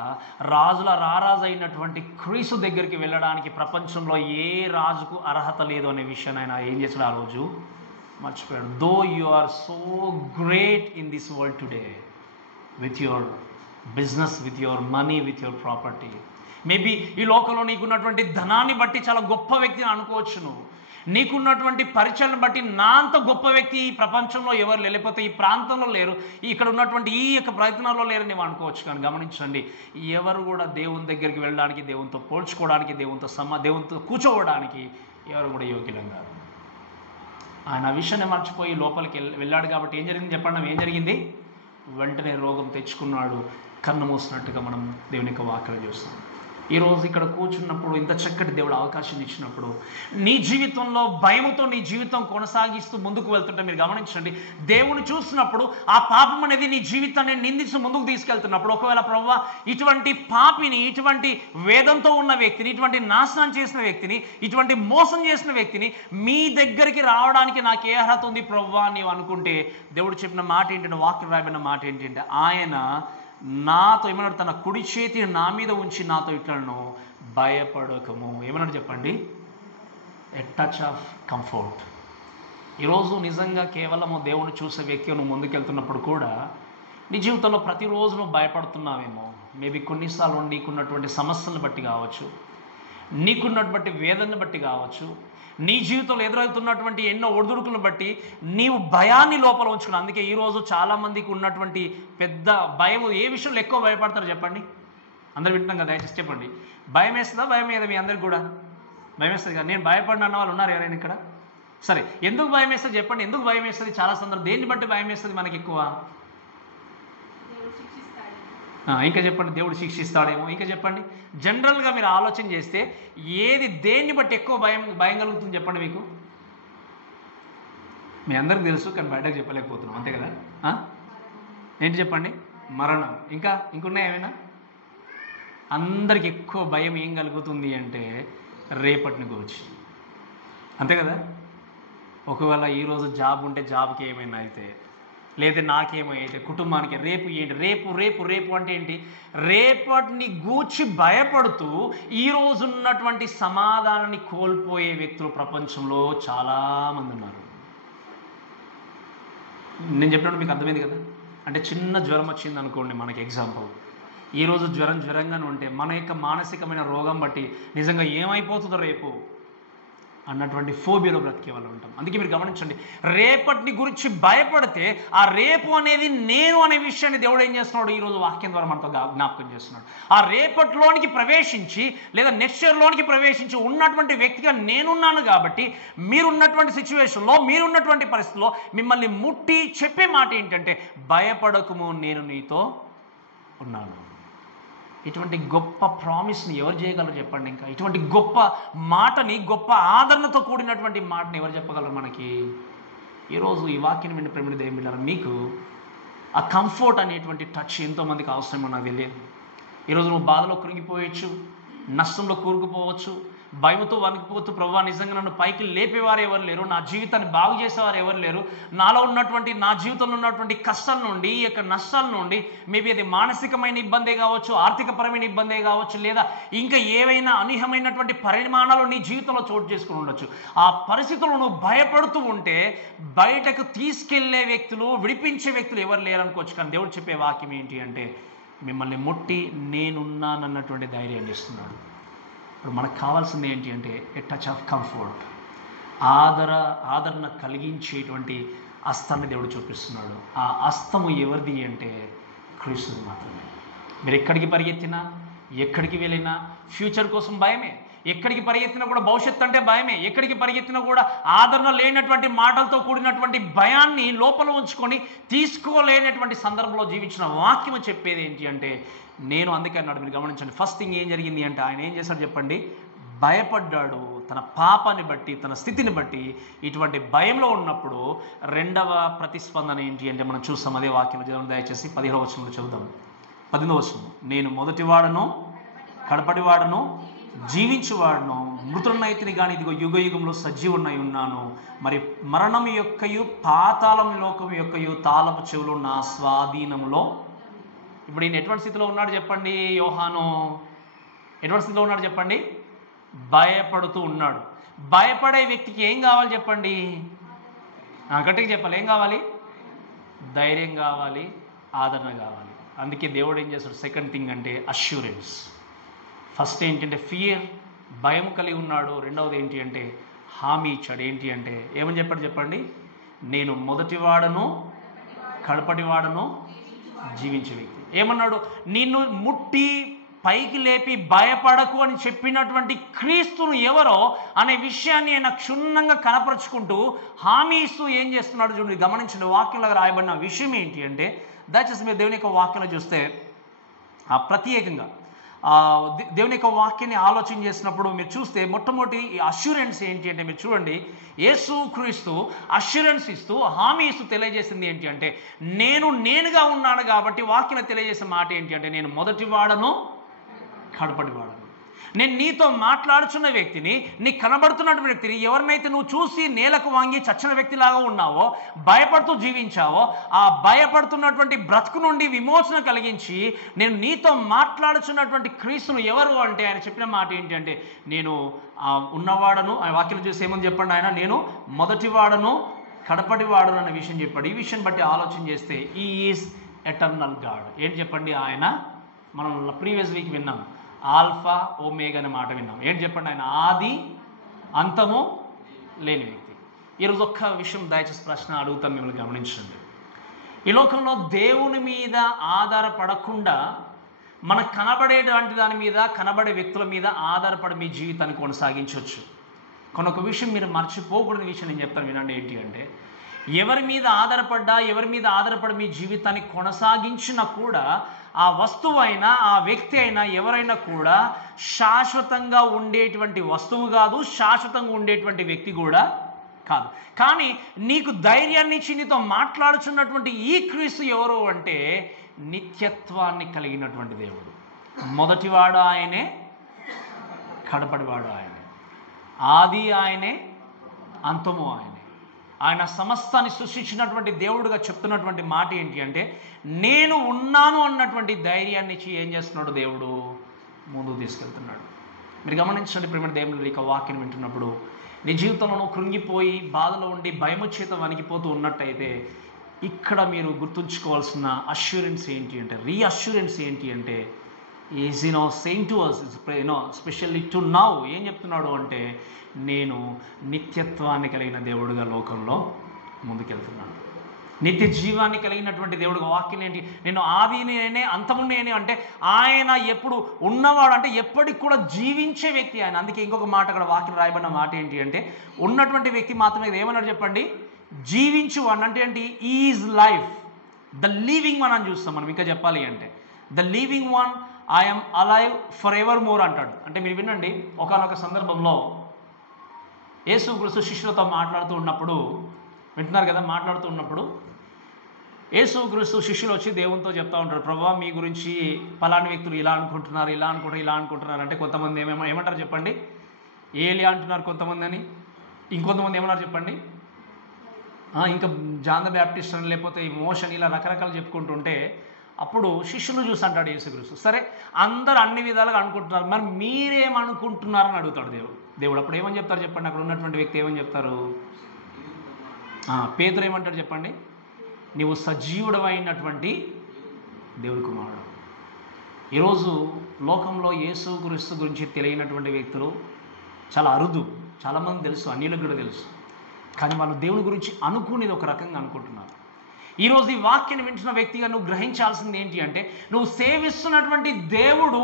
రాజుల రారాజు అయినటువంటి క్రీస్తు దగ్గరికి వెళ్ళడానికి ప్రపంచంలో ఏ రాజుకు అర్హత లేదు అనే విషయాన్ని ఆయన ఏం చేశాడు? ఆ రోజు మర్చిపోయాడు. Though you are so great in this world today with your business, with your money, with your property. Maybe ఈ లోకంలో నీకున్నటువంటి ధనాన్ని బట్టి చాలా గొప్ప వ్యక్తిని అనుకోవచ్చు నువ్వు. నీకున్నటువంటి పరిచయాన్ని బట్టి నా అంత గొప్ప వ్యక్తి ఈ ప్రపంచంలో ఎవరు లేకపోతే ఈ ప్రాంతంలో లేరు, ఇక్కడ ఉన్నటువంటి ఈ యొక్క ప్రయత్నాల్లో లేరు నువ్వు అనుకోవచ్చు. కానీ గమనించండి, ఎవరు కూడా దేవుని దగ్గరికి వెళ్ళడానికి, దేవునితో పోల్చుకోవడానికి, దేవునితో కూర్చోవడానికి ఎవరు కూడా యోగ్యులం కాదు. ఆయన ఆ విషయాన్ని మర్చిపోయి లోపలికి వెళ్ళాడు. కాబట్టి ఏం జరిగింది చెప్పండి? ఏం జరిగింది? వెంటనే రోగం తెచ్చుకున్నాడు. కన్ను మూసినట్టుగా మనం దేవుని యొక్క వాక్యం చూస్తాం. ఈరోజు ఇక్కడ కూర్చున్నప్పుడు, ఇంత చక్కటి దేవుడు అవకాశం ఇచ్చినప్పుడు, నీ జీవితంలో భయముతో నీ జీవితం కొనసాగిస్తూ ముందుకు వెళ్తుంటే మీరు గమనించండి, దేవుని చూసినప్పుడు ఆ పాపం అనేది నీ జీవితాన్ని నిందించి ముందుకు తీసుకెళ్తున్నప్పుడు, ఒకవేళ ప్రభువా ఇటువంటి పాపిని, ఇటువంటి వేదంతో ఉన్న వ్యక్తిని, ఇటువంటి నాశనం చేసిన వ్యక్తిని, ఇటువంటి మోసం చేసిన వ్యక్తిని మీ దగ్గరికి రావడానికి నాకు ఏ అర్హత ఉంది ప్రభువా నీవు అనుకుంటే, దేవుడు చెప్పిన మాట ఏంటంటే, వాక్యం రాయబడిన మాట ఏంటంటే, ఆయన నాతో ఏమన్నాడు? తన కుడి చేతిని నా మీద ఉంచి నాతో ఇట్లను, భయపడకము. ఏమన్నాడు చెప్పండి? ఎ టచ్ ఆఫ్ కంఫర్ట్. ఈరోజు నిజంగా కేవలము దేవుని చూసే వ్యక్తి నువ్వు ముందుకెళ్తున్నప్పుడు కూడా నీ జీవితంలో ప్రతిరోజు నువ్వు భయపడుతున్నావేమో. మేబీ కొన్నిసార్లు నీకున్నటువంటి సమస్యలను బట్టి కావచ్చు, నీకున్నటువంటి వేదనను బట్టి కావచ్చు, నీ జీవితంలో ఎదురవుతున్నటువంటి ఎన్నో ఒడిదుడుకులను బట్టి నీవు భయాన్ని లోపల ఉంచుకున్నావు. అందుకే ఈరోజు చాలామందికి ఉన్నటువంటి పెద్ద భయం, ఏ విషయంలో ఎక్కువ భయపడతారు చెప్పండి? అందరు వింటున్నాం కదా, దయచేసి చెప్పండి. భయం వేస్తుందా? భయం మీద మీ అందరికి కూడా భయం వేస్తుంది కదా. నేను భయపడిన అన్న వాళ్ళు ఉన్నారు ఎవరైనా ఇక్కడ? సరే, ఎందుకు భయం వేస్తుంది చెప్పండి? ఎందుకు భయం వేస్తుంది? చాలా సందర్భం దేన్ని బట్టి భయం వేస్తుంది మనకి ఎక్కువ? ఇంకా చెప్పండి, దేవుడు శిక్షిస్తాడేమో. ఇంకా చెప్పండి, జనరల్గా మీరు ఆలోచన చేస్తే దేన్ని బట్టి ఎక్కువ భయం కలుగుతుంది చెప్పండి మీకు? మీ అందరికి తెలుసు, కానీ బయటకు చెప్పలేకపోతున్నాం, అంతే కదా? ఏంటి చెప్పండి? మరణం. ఇంకున్నాయి ఏమైనా? అందరికి ఎక్కువ భయం ఏం కలుగుతుంది అంటే రేపటిని గురించి, అంతే కదా? ఒకవేళ ఈరోజు జాబ్ ఉంటే జాబ్కి ఏమైనా అయితే, లేదా నాకేమో అయితే, కుటుంబానికి రేపు ఏంటి, రేపు రేపు రేపు అంటే ఏంటి? రేపటిని గూర్చి భయపడుతూ ఈరోజు ఉన్నటువంటి సమాధానాన్ని కోల్పోయే వ్యక్తులు ప్రపంచంలో చాలామంది ఉన్నారు. నేను చెప్పినట్టు మీకు అర్థమైంది కదా? అంటే చిన్న జ్వరం వచ్చింది అనుకోండి మనకి ఎగ్జాంపుల్, ఈరోజు జ్వరంగానే ఉంటే మన యొక్క మానసికమైన రోగం బట్టి నిజంగా ఏమైపోతుందో రేపు అన్నటువంటి ఫోబియాలో బ్రతికే వాళ్ళు ఉంటాం. అందుకే మీరు గమనించండి, రేపటిని గురించి భయపడితే ఆ రేపు అనేది నేను అనే విషయాన్ని దేవుడు ఏం చేస్తున్నాడు? ఈరోజు వాక్యం ద్వారా మనతో జ్ఞాపకం చేస్తున్నాడు. ఆ రేపటిలోనికి ప్రవేశించి లేదా నెక్స్ట్ ఇయర్లోనికి ప్రవేశించి ఉన్నటువంటి వ్యక్తిగా నేనున్నాను. కాబట్టి మీరున్నటువంటి సిచ్యువేషన్లో, మీరున్నటువంటి పరిస్థితుల్లో మిమ్మల్ని ముట్టి చెప్పే మాట ఏంటంటే, భయపడకము, నేను నీతో ఉన్నాను. ఇటువంటి గొప్ప ప్రామిస్ని ఎవరు చేయగలరు చెప్పండి? ఇంకా ఇటువంటి గొప్ప మాటని, గొప్ప ఆదరణతో కూడినటువంటి మాటని ఎవరు చెప్పగలరు మనకి? ఈరోజు ఈ వాక్యం విని ప్రేమిణ దేవులారా, మీకు ఆ కంఫర్ట్ అనేటువంటి టచ్ ఎంతోమందికి అవసరమో నాకు తెలియదు. ఈరోజు నువ్వు బాధలో కృంగిపోవచ్చు, నష్టంలో కూరుకుపోవచ్చు, భయంతో వణికిపోతూ ప్రభువా నిజంగా నన్ను పైకి లేపేవారు ఎవరు లేరు, నా జీవితాన్ని బాగు చేసేవారు ఎవరు లేరు, నాలో ఉన్నటువంటి, నా జీవితంలో ఉన్నటువంటి కష్టాల నుండి, ఈ యొక్క నష్టాల నుండి, మేబీ అది మానసికమైన ఇబ్బందే కావచ్చు, ఆర్థికపరమైన ఇబ్బందే కావచ్చు, లేదా ఇంకా ఏవైనా అనూహ్యమైనటువంటి పరిమాణాలు నీ జీవితంలో చోటు చేసుకుని ఉండొచ్చు. ఆ పరిస్థితుల్లో నువ్వు భయపడుతూ ఉంటే బయటకు తీసుకెళ్లే వ్యక్తులు, విడిపించే వ్యక్తులు ఎవరు లేరనుకోవచ్చు. కానీ దేవుడు చెప్పే వాక్యం ఏంటి అంటే, మిమ్మల్ని ముట్టి నేనున్నానన్నటువంటి ధైర్యాన్ని ఇస్తున్నాడు. ఇప్పుడు మనకు కావాల్సింది ఏంటి అంటే ఏ టచ్ ఆఫ్ కంఫర్ట్, ఆదరణ కలిగించేటువంటి హస్తాన్ని దేవుడు చూపిస్తున్నాడు. ఆ హస్తము ఎవరిది అంటే క్రీస్తుది మాత్రమే. మీరు ఎక్కడికి పరిగెత్తినా, ఎక్కడికి వెళ్ళినా ఫ్యూచర్ కోసం భయమే. ఎక్కడికి పరిగెత్తినా కూడా భవిష్యత్తు అంటే భయమే. ఎక్కడికి పరిగెత్తినా కూడా ఆదరణ లేనటువంటి మాటలతో కూడినటువంటి భయాన్ని లోపల ఉంచుకొని తీసుకోలేనటువంటి సందర్భంలో జీవించిన వాక్యం చెప్పేది ఏంటి అంటే నేను అందుకే అన్నాడు. మీరు గమనించండి, ఫస్ట్ థింగ్ ఏం జరిగింది అంటే ఆయన ఏం చేశాడు చెప్పండి, భయపడ్డాడు. తన పాపాన్ని బట్టి, తన స్థితిని బట్టి ఇటువంటి భయంలో ఉన్నప్పుడు రెండవ ప్రతిస్పందన ఏంటి అంటే మనం చూస్తాం. అదే వాక్యం చదవండి దయచేసి. 15వ వచనంలో చదువుదాం. 18వ వచనం, నేను మొదటివాడను కడపటివాడను జీవించువాడను, మృతులనైతిని కానీ ఇదిగో యుగ యుగంలో సజీవునై ఉన్నాను. మరి మరణం యొక్కయు పాతాళం లోకం యొక్కయు తాళపు చెవులు నా స్వాధీనంలో. ఇప్పుడు ఈయన ఎటువంటి స్థితిలో ఉన్నాడు చెప్పండి? యోహాను ఎటువంటి స్థితిలో ఉన్నాడు చెప్పండి? భయపడుతూ ఉన్నాడు. భయపడే వ్యక్తికి ఏం కావాలి చెప్పండి? గట్టిగా చెప్పాలి, ఏం కావాలి? ధైర్యం కావాలి, ఆదరణ కావాలి. అందుకే దేవుడు ఏం చేస్తాడు? సెకండ్ థింగ్ అంటే అష్యూరెన్స్. ఫస్ట్ ఏంటంటే ఫియర్, భయం కలిగి ఉన్నాడు. రెండవది ఏంటి అంటే హామీ ఇచ్చాడు. ఏంటి అంటే ఏమని చెప్పాడు చెప్పండి? నేను మొదటివాడను కడపటివాడను జీవించే వ్యక్తి. ఏమన్నాడు? నిన్ను ముట్టి పైకి లేపి భయపడకు అని చెప్పినటువంటి క్రీస్తును ఎవరో అనే విషయాన్ని ఆయన క్షుణ్ణంగా కనపరుచుకుంటూ హామీ ఇస్తూ ఏం చేస్తున్నాడు చూడండి. గమనించండి, వాక్యంలో రాయబడిన విషయం ఏంటి అంటే దయచేసి మీరు దేవుని యొక్క వాక్యంలో చూస్తే ప్రత్యేకంగా దేవుని యొక్క వాక్యాన్ని ఆలోచన చేసినప్పుడు మీరు చూస్తే మొట్టమొదటి అష్యూరెన్స్ ఏంటి అంటే మీరు చూడండి, యేసు క్రీస్తు అష్యూరెన్స్ ఇస్తూ హామీ ఇస్తూ తెలియజేసింది ఏంటి అంటే నేనుగా ఉన్నాను కాబట్టి వాక్యం తెలియజేసే మాట ఏంటి అంటే నేను మొదటివాడను కడపటివాడను. నేను నీతో మాట్లాడుచున్న వ్యక్తిని, నీకు కనబడుతున్నటువంటి వ్యక్తిని, ఎవరినైతే నువ్వు చూసి నేలకు వాంగి చచ్చిన వ్యక్తిలాగా ఉన్నావో, భయపడుతూ జీవించావో, ఆ భయపడుతున్నటువంటి బ్రతుకు నుండి విమోచన కలిగించి నేను నీతో మాట్లాడుచున్నటువంటి క్రీస్తును ఎవరు అంటే ఆయన చెప్పిన మాట ఏంటి అంటే నేను ఉన్నవాడను. ఆయన వాక్యం చూసి ఏమని చెప్పండి, ఆయన నేను మొదటివాడను కడపటివాడను అనే విషయం చెప్పాడు. ఈ విషయం బట్టి ఆలోచన చేస్తే ఈ ఈజ్ ఎటర్నల్ గాడ్. ఏంటి చెప్పండి? ఆయన మనం ప్రీవియస్ వీక్ విన్నాం, ఆల్ఫా ఓమేగా అనే మాట విన్నాం. ఏంటి చెప్పండి? ఆయన ఆది అంతము లేని వ్యక్తి. ఈరోజు ఒక్క విషయం దయచేసి ప్రశ్న అడుగుతాం, మిమ్మల్ని గమనించండి. ఈ లోకంలో దేవుని మీద ఆధారపడకుండా మనకు కనబడేటువంటి దాని మీద, కనబడే వ్యక్తుల మీద ఆధారపడి మీ జీవితాన్ని కొనసాగించవచ్చు. కొనొక విషయం మీరు మర్చిపోకూడని విషయం నేను చెప్తాను, వినండి. ఏంటి అంటే ఎవరి మీద ఆధారపడి మీ జీవితాన్ని కొనసాగించినా కూడా ఆ వస్తువు అయినా, ఆ వ్యక్తి అయినా, ఎవరైనా కూడా శాశ్వతంగా ఉండేటువంటి వస్తువు కాదు, శాశ్వతంగా ఉండేటువంటి వ్యక్తి కూడా కాదు. కానీ నీకు ధైర్యాన్ని ఇచ్చి నీతో మాట్లాడుచున్నటువంటి ఈ క్రీస్తు ఎవరు అంటే నిత్యత్వాన్ని కలిగినటువంటి దేవుడు. మొదటివాడు ఆయనే, కడపటివాడు ఆయనే, ఆది ఆయనే, అంతము ఆయనే. ఆయన సమస్తాన్ని సృష్టించినటువంటి దేవుడుగా చెప్తున్నటువంటి మాట ఏంటి అంటే నేను ఉన్నాను అన్నటువంటి ధైర్యాన్ని ఇచ్చి ఏం చేస్తున్నాడు దేవుడు? ముందుకు తీసుకెళ్తున్నాడు. మీరు గమనించండి ప్రేమ దేవుని యొక్క వాక్యం వింటున్నప్పుడు నీ జీవితంలో కృంగిపోయి బాధలో ఉండి భయము చేత వణికిపోతూ ఉన్నట్టయితే ఇక్కడ మీరు గుర్తుంచుకోవాల్సిన అష్యూరెన్స్ ఏంటి అంటే, రీఅష్యూరెన్స్ ఏంటి అంటే is saying to us, specially to now ఏం చెప్తున్నాడు అంటే నేను నిత్యత్వాన్ని కలిగిన దేవుడుగా లోకంలో ముందుకెళ్తున్నాను. నిత్య జీవాన్ని కలిగినటువంటి దేవుడుగా. వాక్యం ఏంటి? నేను ఆది నేనే అంతము నేనే అంటే ఆయన ఎప్పుడు ఉన్నవాడు అంటే ఎప్పటికి కూడా జీవించే వ్యక్తి ఆయన. అందుకే ఇంకొక మాట అక్కడ వాక్యం రాయబడిన మాట ఏంటి అంటే ఉన్నటువంటి వ్యక్తి మాత్రమే ఏమన్నాడు చెప్పండి? జీవించు వన్ అంటే ఏంటి? Is life, the living one అని చూస్తాం మనం. ఇంకా చెప్పాలి అంటే the living one, I'm alive for ever more అంటాడు. అంటే మీరు వినండి, ఒకానొక సందర్భంలో యేసుక్రీస్తు శిష్యులతో మాట్లాడుతూ ఉన్నప్పుడు, వింటున్నారు కదా, మాట్లాడుతూ ఉన్నప్పుడు యేసుక్రీస్తు శిష్యులు వచ్చి దేవునితో చెప్తా ఉంటారు, ప్రభువా మీ గురించి పలాని వ్యక్తులు ఇలా అనుకుంటున్నారు అంటే కొంతమంది ఏమంటారు చెప్పండి? ఏలియా అంటున్నారు కొంతమంది అని, ఇంకొంతమంది ఏమన్నారు చెప్పండి? ఇంకా జాన్ ద బ్యాప్టిస్ట్ అని, లేకపోతే మోషన్, ఇలా రకరకాలు చెప్పుకుంటుంటే అప్పుడు శిష్యులు చూసి అంటాడు యేసుక్రీస్తు, సరే అందరు అన్ని విధాలుగా అనుకుంటున్నారు, మరి మీరేమనుకుంటున్నారని అడుగుతాడు దేవుడు. అప్పుడు ఏమని చెప్తారు చెప్పండి? అక్కడ ఉన్నటువంటి వ్యక్తి ఏమని చెప్తారు? పేతురు ఏమంటాడు చెప్పండి? నీవు సజీవుడమైనటువంటి దేవుడి కుమారుడు. ఈరోజు లోకంలో యేసుక్రీస్తు గురించి తెలియనటువంటి వ్యక్తులు చాలా అరుదు. చాలామంది తెలుసు, అన్యులకు కూడా తెలుసు, కానీ వాళ్ళు దేవుని గురించి అనుకునేది ఒక రకంగా అనుకుంటున్నారు. ఈరోజు ఈ వాక్యాన్ని వింటున్న వ్యక్తిగా నువ్వు గ్రహించాల్సింది ఏంటి అంటే, నువ్వు సేవిస్తున్నటువంటి దేవుడు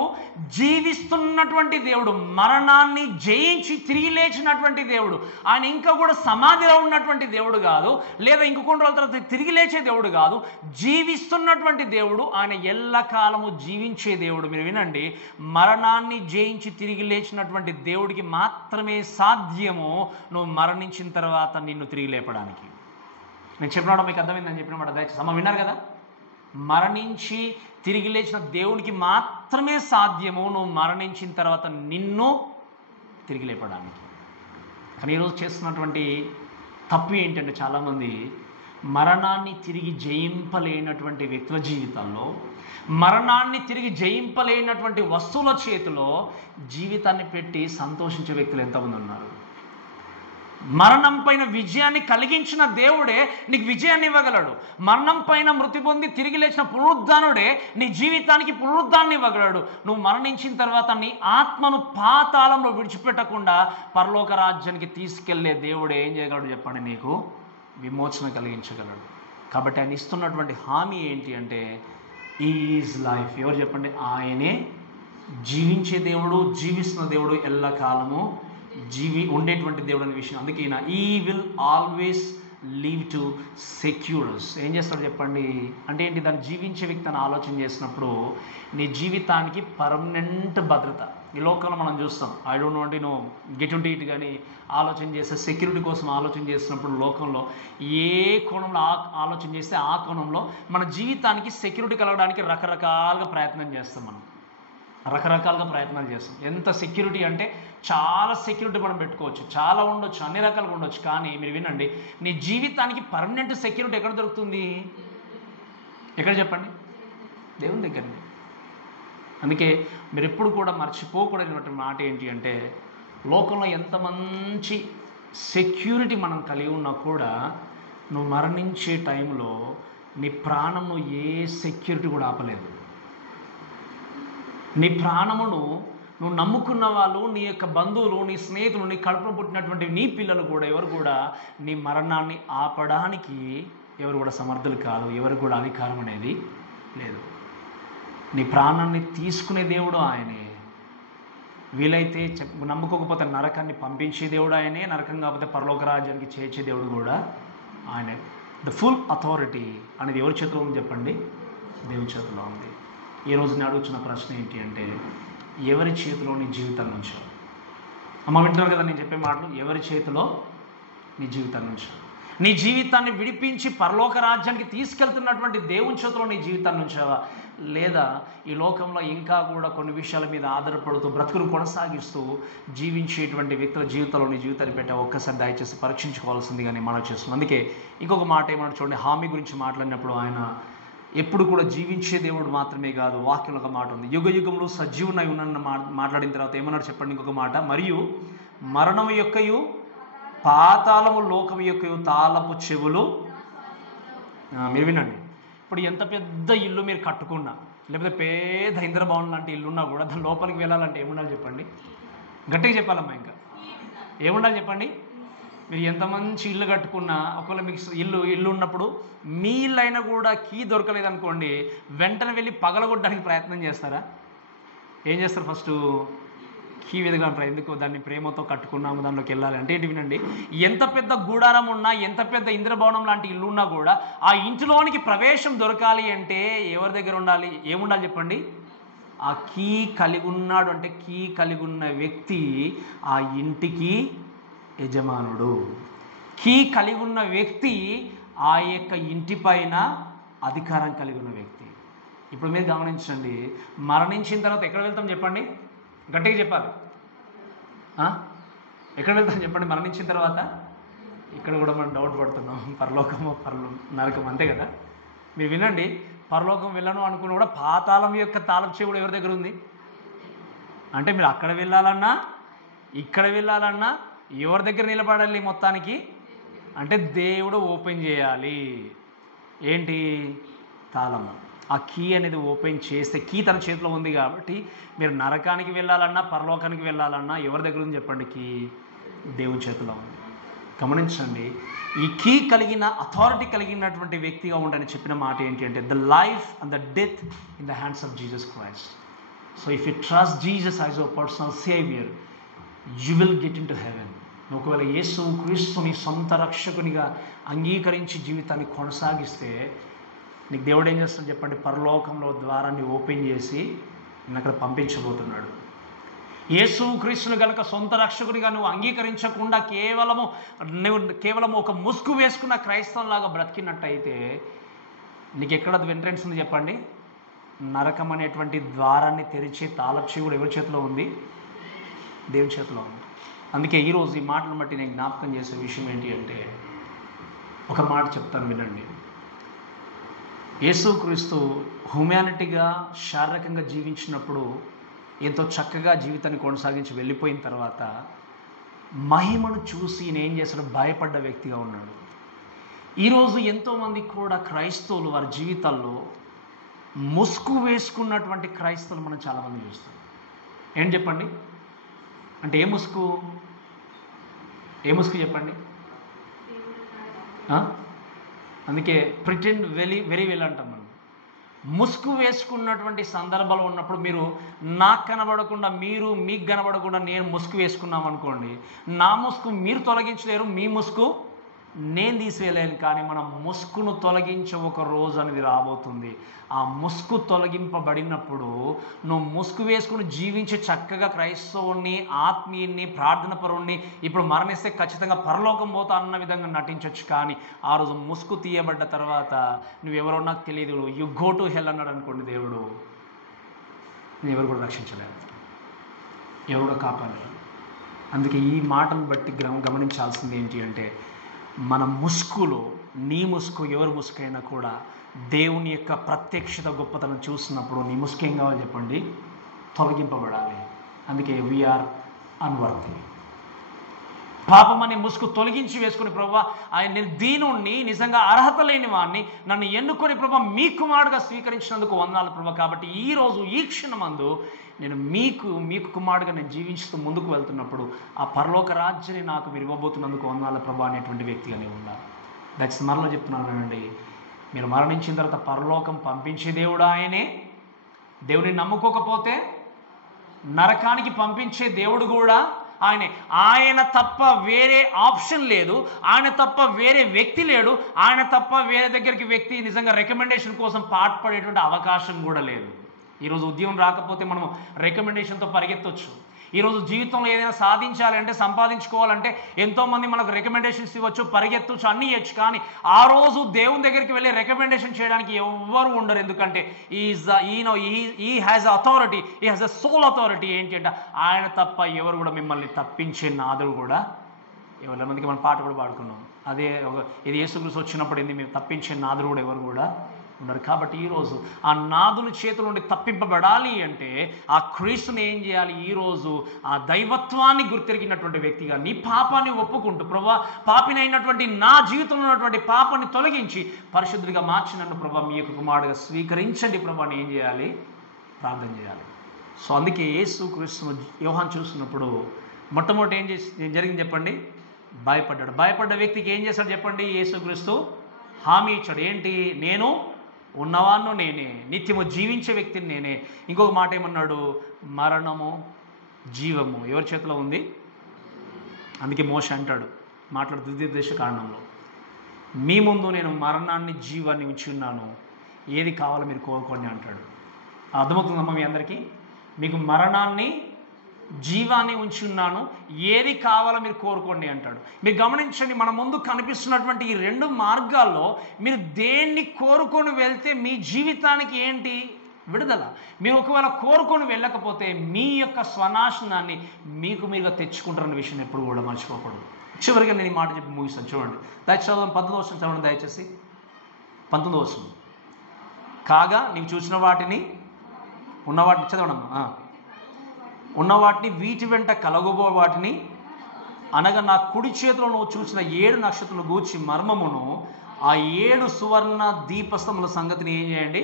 జీవిస్తున్నటువంటి దేవుడు, మరణాన్ని జయించి తిరిగి లేచినటువంటి దేవుడు. ఆయన ఇంకా కూడా సమాధిలో ఉన్నటువంటి దేవుడు కాదు, లేదా ఇంక కొన్ని రోజుల తర్వాత తిరిగి లేచే దేవుడు కాదు, జీవిస్తున్నటువంటి దేవుడు. ఆయన ఎల్లకాలము జీవించే దేవుడు. మీరు వినండి, మరణాన్ని జయించి తిరిగి లేచినటువంటి దేవుడికి మాత్రమే సాధ్యము నువ్వు మరణించిన తర్వాత నిన్ను తిరిగి లేపడానికి. నేను చెప్పినాడు మీకు అర్థమైందని చెప్పినమాట, దయచేసి అమ్మ విన్నారు కదా. మరణించి తిరిగి లేచిన దేవునికి మాత్రమే సాధ్యము నువ్వు మరణించిన తర్వాత నిన్ను తిరిగి లేపడానికి. కానీ ఈరోజు చేస్తున్నటువంటి తప్పు ఏంటంటే, చాలామంది మరణాన్ని తిరిగి జయింపలేనటువంటి వ్యక్తుల జీవితాల్లో, మరణాన్ని తిరిగి జయింపలేనటువంటి వస్తువుల చేతిలో జీవితాన్ని పెట్టి సంతోషించే వ్యక్తులు ఎంతమంది ఉన్నారు. మరణం పైన విజయాన్ని కలిగించిన దేవుడే నీకు విజయాన్ని ఇవ్వగలడు. మరణం పైన మృతి పొంది తిరిగి లేచిన పునరుద్ధానుడే నీ జీవితానికి పునరుద్ధాన్ని ఇవ్వగలడు. నువ్వు మరణించిన తర్వాత నీ ఆత్మను పాతాళంలో విడిచిపెట్టకుండా పరలోక రాజ్యానికి తీసుకెళ్లే దేవుడు ఏం చేయగలడు చెప్పండి, నీకు విమోచన కలిగించగలడు. కాబట్టి ఆయన ఇస్తున్నటువంటి హామీ ఏంటి అంటే, ఈజ్ లైఫ్. ఎవరు చెప్పండి? ఆయనే జీవించే దేవుడు, జీవిస్తున్న దేవుడు, ఎల్లకాలము ఉండేటువంటి దేవుడు అనే విషయం. అందుకే ఈ will always leave to secures. ఏం చేస్తాడు చెప్పండి అంటే ఏంటి? దాన్ని జీవించే వ్యక్తిని ఆలోచన చేసినప్పుడు నీ జీవితానికి పర్మనెంట్ భద్రత. ఈ లోకంలో మనం చూస్తాం, I don't want no get ఉంటే ఇట్, కానీ ఆలోచన చేస్తే సెక్యూరిటీ కోసం ఆలోచన చేసినప్పుడు లోకంలో ఏ కోణంలో ఆలోచన చేస్తే ఆ కోణంలో మన జీవితానికి సెక్యూరిటీ కలగడానికి రకరకాలుగా ప్రయత్నం చేస్తాం. మనం రకరకాలుగా ప్రయత్నాలు చేస్తాం. ఎంత సెక్యూరిటీ అంటే చాలా సెక్యూరిటీ మనం పెట్టుకోవచ్చు, చాలా ఉండొచ్చు, అన్ని రకాలుగా ఉండొచ్చు. కానీ మీరు వినండి, నీ జీవితానికి పర్మనెంట్ సెక్యూరిటీ ఎక్కడ దొరుకుతుంది? ఎక్కడ చెప్పండి? దేవుని దగ్గరనే. అందుకే మీరు ఎప్పుడు కూడా మర్చిపోకూడనటువంటి మాట ఏంటి అంటే, లోకంలో ఎంత మంచి సెక్యూరిటీ మనం కలిగి ఉన్నా కూడా నువ్వు మరణించే టైంలో నీ ప్రాణం ఏ సెక్యూరిటీ కూడా ఆపలేదు. నీ ప్రాణమును నువ్వు నమ్ముకున్న వాళ్ళు, నీ యొక్క బంధువులు, నీ స్నేహితులు, నీ కడుపులో పుట్టినటువంటి నీ పిల్లలు కూడా ఎవరు కూడా నీ మరణాన్ని ఆపడానికి ఎవరు కూడా సమర్థులు కాదు. ఎవరు కూడా అధికారం అనేది లేదు. నీ ప్రాణాన్ని తీసుకునే దేవుడు ఆయనే. వీలైతే నమ్ముకోకపోతే నరకాన్ని పంపించే దేవుడు ఆయనే, నరకం కాకపోతే పరలోక రాజ్యానికి చేర్చే దేవుడు కూడా ఆయనే. ద ఫుల్ అథారిటీ అనేది ఎవరి చేతిలో ఉంది చెప్పండి? దేవుని చేతిలో ఉంది. ఈరోజు నేను అడుగుతున్న ప్రశ్న ఏంటి అంటే, ఎవరి చేతిలో నీ జీవితాన్ని ఉంచావు? అమ్మ వింటున్నారు కదా నేను చెప్పే మాటలు? ఎవరి చేతిలో నీ జీవితాన్ని ఉంచావు? నీ జీవితాన్ని విడిపించి పరలోక రాజ్యానికి తీసుకెళ్తున్నటువంటి దేవుని చేతిలో నీ జీవితాన్ని ఉంచావా? లేదా ఈ లోకంలో ఇంకా కూడా కొన్ని విషయాల మీద ఆధారపడుతూ బ్రతుకును కొనసాగిస్తూ జీవించేటువంటి వ్యక్తుల జీవితంలో నీ జీవితాన్ని పెట్టావు? ఒక్కసారి దయచేసి పరీక్షించుకోవాల్సిందిగా నేను మనవి చేస్తున్నాను. అందుకే ఇంకొక మాట ఏమన్నా చూడండి, హామీ గురించి మాట్లాడినప్పుడు ఆయన ఎప్పుడు కూడా జీవించే దేవుడు మాత్రమే కాదు. వాక్యంలో ఒక మాట ఉంది, యుగ యుగంలో సజీవునై ఉన్న మాట్లాడిన తర్వాత ఏమన్నాడు చెప్పండి? ఇంకొక మాట, మరియు మరణము యొక్కయు పాతాళము లోకము యొక్కయు తాళపు చెవులు. మీరు వినండి, ఇప్పుడు ఎంత పెద్ద ఇల్లు మీరు కట్టుకున్నా, లేకపోతే పేద ఇంద్రభవనం లాంటి ఇల్లున్నా కూడా దాని లోపలికి వెళ్ళాలంటే ఏముండాలి చెప్పండి? గట్టిగా చెప్పాలమ్మా, ఇంకా ఏముండాలి చెప్పండి? మీరు ఎంత మంచి ఇల్లు కట్టుకున్నా, ఒకవేళ మీకు ఇల్లు ఉన్నప్పుడు మీ ఇల్లు అయినా కూడా కీ దొరకలేదనుకోండి, వెంటనే వెళ్ళి పగలగొట్టడానికి ప్రయత్నం చేస్తారా? ఏం చేస్తారు? ఫస్ట్ కీ వెదగలంటారు. ఎందుకు? దాన్ని ప్రేమతో కట్టుకున్నాము, దానిలోకి వెళ్ళాలి అంటే ఏంటి? వినండి, ఎంత పెద్ద గూడారం ఉన్నా, ఎంత పెద్ద ఇంద్రభవనం లాంటి ఇల్లు ఉన్నా కూడా ఆ ఇంటిలోనికి ప్రవేశం దొరకాలి అంటే ఎవరి దగ్గర ఉండాలి? ఏముండాలి చెప్పండి? ఆ కీ కలిగి ఉన్నాడు అంటే, కీ కలిగి ఉన్న వ్యక్తి ఆ ఇంటికి యజమానుడు. కీ కలిగి ఉన్న వ్యక్తి ఆ యొక్క ఇంటి పైన అధికారం కలిగి ఉన్న వ్యక్తి. ఇప్పుడు మీరు గమనించండి, మరణించిన తర్వాత ఎక్కడ వెళ్తాం చెప్పండి? గట్టిగా చెప్పాలి. ఎక్కడ వెళ్తాం చెప్పండి మరణించిన తర్వాత? ఇక్కడ కూడా మనం డౌట్ పడుతున్నాం, పరలోకమో నరకం, అంతే కదా? మీరు వినండి, పరలోకం వెళ్ళను అనుకున్న కూడా పాతాళం యొక్క తాళం చెవి కూడా ఎవరి దగ్గర ఉంది అంటే, మీరు అక్కడ వెళ్ళాలన్నా ఇక్కడ వెళ్ళాలన్నా ఎవరి దగ్గర నిలబడాలి మొత్తానికి అంటే? దేవుడు ఓపెన్ చేయాలి. ఏంటి? తాళము. ఆ కీ అనేది ఓపెన్ చేస్తే, కీ తన చేతిలో ఉంది కాబట్టి మీరు నరకానికి వెళ్ళాలన్నా పరలోకానికి వెళ్ళాలన్నా ఎవరి దగ్గర ఉంది చెప్పండి? కీ దేవుని చేతిలో ఉంది. గమనించండి, ఈ కీ కలిగిన అథారిటీ కలిగినటువంటి వ్యక్తిగా ఉండని చెప్పిన మాట ఏంటి అంటే the life and the death in the hands of Jesus Christ. So if you trust Jesus as your personal saviour, you will get in to heaven. ఒకవేళ యేసు క్రీస్తుని సొంత రక్షకునిగా అంగీకరించి జీవితాన్ని కొనసాగిస్తే నీకు దేవుడు ఏం చేస్తాడు చెప్పండి? పరలోకంలో ద్వారాన్ని ఓపెన్ చేసి నేను అక్కడ పంపించబోతున్నాడు. యేసు క్రీస్తుని కనుక సొంత రక్షకునిగా నువ్వు అంగీకరించకుండా కేవలం ఒక ముసుగు వేసుకున్న క్రైస్తవంలాగా బ్రతికినట్టయితే నీకు ఎక్కడ ఎంట్రెన్స్ ఉంది చెప్పండి? నరకం అనేటువంటి ద్వారాన్ని తెరిచే తాళపు కూడా ఎవరి చేతిలో ఉంది? దేవుని చేతిలో ఉంది. అందుకే ఈరోజు ఈ మాటను బట్టి నేను జ్ఞాపకం చేసే విషయం ఏంటి అంటే, ఒక మాట చెప్తాను వినండి. యేసుక్రీస్తు హ్యూమానిటీగా శారీరకంగా జీవించినప్పుడు ఎంతో చక్కగా జీవితాన్ని కొనసాగించి వెళ్ళిపోయిన తర్వాత మహిమను చూసి నేనేం చేశాడు? భయపడ్డ వ్యక్తిగా ఉన్నాడు. ఈరోజు ఎంతోమంది కూడా క్రైస్తవులు వారి జీవితాల్లో ముసుగు వేసుకున్నటువంటి క్రైస్తవులు మనం చాలామంది చూస్తాం. ఏం చెప్పండి? అంటే ఏ ముసుగు చెప్పండి? అందుకే ప్రిటెండ్ వెరీ వెల్ అంటాం మనం. ముసుగు వేసుకున్నటువంటి సందర్భాలు ఉన్నప్పుడు మీరు నాకు కనబడకుండా మీకు కనబడకుండా నేను ముసుగు వేసుకున్నాం అనుకోండి, నా ముసుగు మీరు తొలగించలేరు, మీ ముసుగు నేను తీసివేయలేను. కానీ మనం ముసుగును తొలగించే ఒక రోజు అనేది రాబోతుంది. ఆ ముసుగు తొలగింపబడినప్పుడు నువ్వు ముసుగు వేసుకుని జీవించి చక్కగా క్రైస్తవుని, ఆత్మీయుని, ప్రార్థన పరుణ్ణి ఇప్పుడు మరణిస్తే ఖచ్చితంగా పరలోకం పోతా అన్న విధంగా నటించవచ్చు. కానీ ఆ రోజు ముసుగు తీయబడ్డ తర్వాత నువ్వెవరో నాకు తెలియదు, యు గో టు హెల్ అన్నాడు అనుకోండి దేవుడు, నేను ఎవరు కూడా రక్షించలేదు, ఎవరు కాపాడలేదు. అందుకే ఈ మాటను బట్టి గమనించాల్సింది ఏంటి అంటే, మన ముసుగులో నీ ముసుగు ఎవరి ముసుకైనా కూడా దేవుని యొక్క ప్రత్యక్షత గొప్పతనం చూసినప్పుడు నీ ముసుగు ఏం కావాలి చెప్పండి? తొలగింపబడాలి. అందుకే వీఆర్ అన్వర్తి. పాపం అనే ముసుగు తొలగించి వేసుకుని ప్రభువా నేను దీనుణ్ణి, నిజంగా అర్హత లేని వాడిని, నన్ను ఎన్నుకొని ప్రభువా మీ కుమారుడుగా స్వీకరించినందుకు వందనాలు ప్రభువా. కాబట్టి ఈరోజు ఈ క్షణమందు నేను మీకు కుమారుడుగా నేను జీవిస్తూ ముందుకు వెళ్తున్నప్పుడు ఆ పరలోక రాజ్యాన్ని నాకు మీరు ఇవ్వబోతున్నందుకు వందనాలు ప్రభువా అనేటువంటి వ్యక్తిగా నేను ఉన్నాను. దట్స్ మరలో చెప్తున్నాను అండి, మీరు మరణించిన తర్వాత పరలోకం పంపించే దేవుడు ఆయనే. దేవుని నమ్ముకోకపోతే నరకానికి పంపించే దేవుడు కూడా ఆయనే. ఆయన తప్ప వేరే ఆప్షన్ లేదు, ఆయన తప్ప వేరే వ్యక్తి లేడు, ఆయన తప్ప వేరే దగ్గరికి వ్యక్తి నిజంగా రికమెండేషన్ కోసం పాటుపడేటువంటి అవకాశం కూడా లేదు. ఈరోజు ఉద్యోగం రాకపోతే మనం రికమెండేషన్తో పరిగెత్తవచ్చు. ఈరోజు జీవితంలో ఏదైనా సాధించాలి అంటే, సంపాదించుకోవాలంటే ఎంతోమంది మనకు రికమెండేషన్స్ ఇవ్వచ్చు, పరిగెత్తవచ్చు, అన్నీ ఇవ్వచ్చు. కానీ ఆ రోజు దేవుని దగ్గరికి వెళ్ళి రికమెండేషన్ చేయడానికి ఎవ్వరు ఉండరు. ఎందుకంటే ఈ హ్యాజ్ అథారిటీ, ఈ హ్యాజ్ అ సోల్ అథారిటీ. ఏంటి అంటే ఆయన తప్ప ఎవరు కూడా మిమ్మల్ని తప్పించే నాదుడు కూడా ఎవరి మందికి మనం పాట కూడా పాడుకున్నాం. అదే ఇది యేసుక్రీస్తు వచ్చినప్పుడు ఏంది, మేము తప్పించే నాదుడు కూడా ఎవరు కూడా ఉన్నారు. కాబట్టి ఈరోజు ఆ నాదుల చేతుల నుండి తప్పింపబడాలి అంటే ఆ క్రీస్తుని ఏం చేయాలి? ఈరోజు ఆ దైవత్వాన్ని గుర్తిరిగినటువంటి వ్యక్తిగా నీ పాపాన్ని ఒప్పుకుంటూ, ప్రభువా పాపినైనటువంటి నా జీవితంలో ఉన్నటువంటి పాపాన్ని తొలగించి పరిశుద్ధుడిగా మార్చి నన్ను ప్రభువా మీ యొక్క కుమారుడుగా స్వీకరించండి ప్రభువాని ఏం చేయాలి? ప్రార్థన చేయాలి. సో అందుకే యేసు క్రీస్తును యోహాను చూసినప్పుడు మొట్టమొదటి ఏం జరిగింది చెప్పండి? భయపడ్డాడు. భయపడ్డ వ్యక్తికి ఏం చేశాడు చెప్పండి? యేసుక్రీస్తు హామీ ఇచ్చాడు. ఏంటి? నేను ఉన్నవాన్ను నేనే, నిత్యము జీవించే వ్యక్తిని నేనే. ఇంకొక మాట ఏమన్నాడు? మరణము జీవము ఎవరి చేతిలో ఉంది? అందుకే మోషే అంటాడు ద్వితీయోపదేశ కాండంలో, మీ ముందు నేను మరణాన్ని జీవాన్ని ఉంచి ఉన్నాను, ఏది కావాలో మీరు కోరుకోండి అంటాడు. అర్థమవుతుందమ్మా మీ అందరికీ? మీకు మరణాన్ని జీవాన్ని ఉంచి ఉన్నాను, ఏది కావాలో మీరు కోరుకోండి అంటాడు. మీరు గమనించండి, మన ముందు కనిపిస్తున్నటువంటి ఈ రెండు మార్గాల్లో మీరు దేన్ని కోరుకొని వెళ్తే మీ జీవితానికి ఏంటి? విడుదల. మీరు ఒకవేళ కోరుకొని వెళ్ళకపోతే మీ యొక్క స్వనాశనాన్ని మీరుగా తెచ్చుకుంటారన్న విషయం ఎప్పుడు కూడా మర్చిపోకూడదు. చివరిగా నేను ఈ మాట చెప్పి ముగిస్తాను. చూడండి, దయచేసి 19వ వచనం చదవండి. దయచేసి 19వ వచనం. కాగా నీవు చూసిన వాటిని ఉన్న వాటిని చదవడమ్మా. ఉన్న వాటిని వీటి వెంట కలగబో వాటిని అనగా నా కుడి చేతిలో నువ్వు చూసిన 7 నక్షత్రాలు గూర్చి మర్మమును, ఆ 7 సువర్ణ దీపస్తంభముల సంగతిని ఏం చేయండి?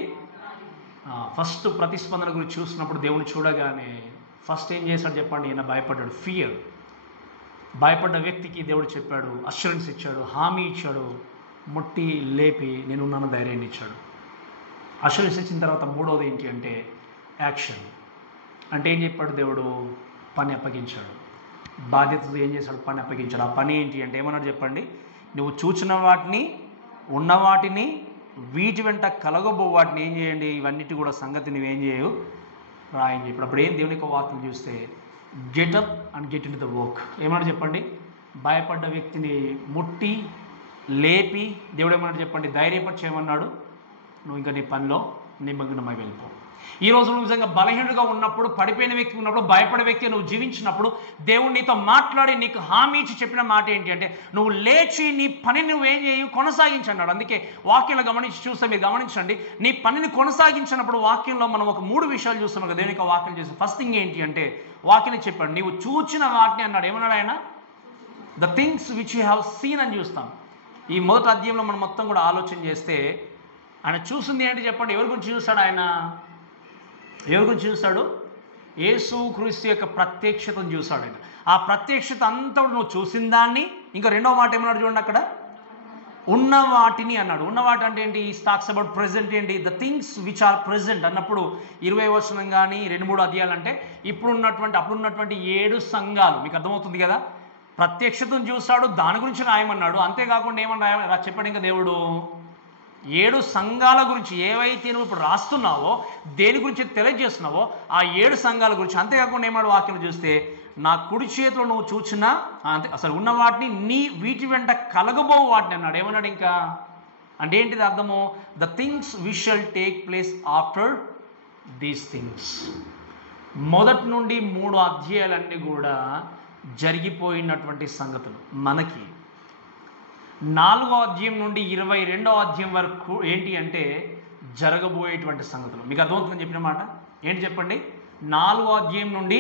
ఫస్ట్ ప్రతిస్పందన గురించి చూసినప్పుడు దేవుని చూడగానే ఫస్ట్ ఏం చేశాడు చెప్పండి? ఈయన భయపడ్డాడు. ఫియర్. భయపడ్డ వ్యక్తికి దేవుడు చెప్పాడు, అష్యూరెన్స్ ఇచ్చాడు, హామీ ఇచ్చాడు, ముట్టి లేపి నేనున్నాను ధైర్యాన్ని ఇచ్చాడు. అష్యూరెన్స్ ఇచ్చిన తర్వాత మూడవది ఏంటి అంటే యాక్షన్. అంటే ఏం చెప్పాడు దేవుడు? పని అప్పగించాడు. బాధ్యతతో ఏం చేశాడు? పని అప్పగించాడు. ఆ పని ఏంటి అంటే ఏమన్నాడు చెప్పండి? నువ్వు చూచిన వాటిని, ఉన్న వాటిని, వీటి వెంట కలగబో వాటిని ఏం చేయండి, ఇవన్నిటి కూడా సంగతి నువ్వేం చేయవు, రాయని చెప్పాడు. అప్పుడు ఏం దేవుని యొక్క వాక్యం చూస్తే getup and get in to the work. ఏమన్నాడు చెప్పండి? భయపడ్డ వ్యక్తిని ముట్టి లేపి దేవుడు ఏమన్నాడు చెప్పండి? ధైర్యపరిచేయమన్నాడు. నువ్వు ఇంకా నీ పనిలో నిమగ్నమై వెళ్ళిపో. ఈ రోజు నువ్వు నిజంగా బలహీనుడిగా ఉన్నప్పుడు, పడిపోయిన వ్యక్తి ఉన్నప్పుడు, భయపడే వ్యక్తి నువ్వు జీవించినప్పుడు దేవుడు నీతో మాట్లాడి నీకు హామీ ఇచ్చి చెప్పిన మాట ఏంటి అంటే నువ్వు లేచి నీ పనిని నువ్వేం చేయు, కొనసాగించన్నాడు. అందుకే వాక్యంలో గమనించి చూస్తే మీరు గమనించండి, నీ పనిని కొనసాగించినప్పుడు వాక్యంలో మనం ఒక 3 విషయాలు చూస్తాం కదా. దేవుని యొక్క వాక్యం చూస్తాం. ఫస్ట్ థింగ్ ఏంటి అంటే వాక్యం చెప్పాడు, నీవు చూచిన వాటిని అన్నాడు. ఏమన్నాడు ఆయన? The things which you have seen అని చూస్తాం. ఈ మొదటి అధ్యాయంలో మనం మొత్తం కూడా ఆలోచన చేస్తే ఆయన చూసింది ఏంటి చెప్పండి? ఎవరి గురించి చూస్తాడు ఆయన? ఎవరి గురించి చూస్తాడు? యేసు క్రీస్తు యొక్క ప్రత్యక్షతను చూస్తాడు ఆయన. ఆ ప్రత్యక్షత అంతా నువ్వు చూసిన దాన్ని, ఇంకా రెండవ మాట ఏమన్నాడు చూడండి, అక్కడ ఉన్న వాటిని అన్నాడు. ఉన్న వాటి అంటే ఏంటి? టాక్స్ అబౌట్ ప్రెజెంట్ ఏంటి? The things which are present అన్నప్పుడు 20వ వచనం కానీ 2-3 అధ్యాయాలు అంటే అప్పుడున్నటువంటి 7 సంఘాలు. మీకు అర్థమవుతుంది కదా? ప్రత్యక్షతను చూస్తాడు, దాని గురించి రాయమన్నాడు. అంతేకాకుండా ఏమన్నా చెప్పాడు ఇంకా దేవుడు? 7 సంఘాల గురించి ఏవైతే నువ్వు ఇప్పుడు రాస్తున్నావో, దేని గురించి తెలియజేస్తున్నావో ఆ 7 సంఘాల గురించి. అంతేకాకుండా ఏమాడు వాక్యం చూస్తే నా కుడి చేతిలో నువ్వు చూచినా అంతే అసలు ఉన్న వాటిని వీటి వెంట కలగబో వాటిని అన్నాడు. ఏమన్నాడు ఇంకా? అంటే ఏంటిది అర్థము? The things we shall take place after these things. మొదటి నుండి 3 అధ్యాయాలన్నీ కూడా జరిగిపోయినటువంటి సంగతులు. మనకి 4వ అధ్యాయం నుండి 22వ అధ్యాయం వరకు ఏంటి అంటే జరగబోయేటువంటి సంగతులు. మీకు అర్థమవుతుందని చెప్పిన మాట ఏంటి చెప్పండి? 4వ అధ్యాయం నుండి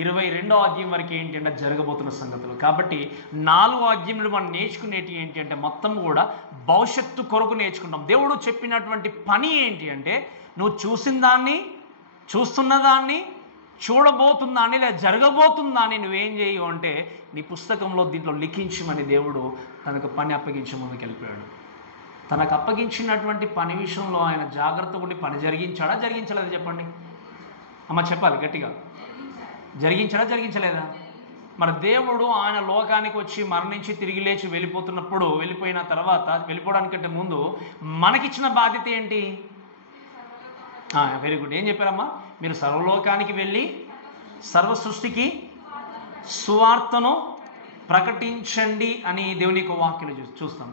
22వ అధ్యాయం వరకు ఏంటి అంటే జరగబోతున్న సంగతులు. కాబట్టి 4వ అధ్యాయంలో మనం నేర్చుకునేటి ఏంటి అంటే మొత్తం కూడా భవిష్యత్తు కొరకు నేర్చుకుంటాం. దేవుడు చెప్పినటువంటి పని ఏంటి అంటే నువ్వు చూసిన దాన్ని, చూస్తున్న దాన్ని, చూడబోతుందాన్ని లేదా జరగబోతుందాన్ని నువ్వేం చేయవు అంటే నీ పుస్తకంలో దీంట్లో లిఖించమని దేవుడు తనకు పని అప్పగించే ముందుకు వెళ్ళిపోయాడు. తనకు అప్పగించినటువంటి పని విషయంలో ఆయన జాగ్రత్తగా ఉండి పని జరిగించాడా, జరిగించలేదా చెప్పండి? అమ్మ చెప్పాలి గట్టిగా. జరిగించాడా, జరిగించలేదా? మరి దేవుడు ఆయన లోకానికి వచ్చి మరణించి తిరిగి లేచి వెళ్ళిపోయిన తర్వాత వెళ్ళిపోవడానికంటే ముందు మనకిచ్చిన బాధ్యత ఏంటి? Very good. ఏం చెప్పారమ్మా? మీరు సర్వలోకానికి వెళ్ళి సర్వ సృష్టికి సువార్తను ప్రకటించండి అని దేవుని యొక్క వాక్యం చూస్తాం.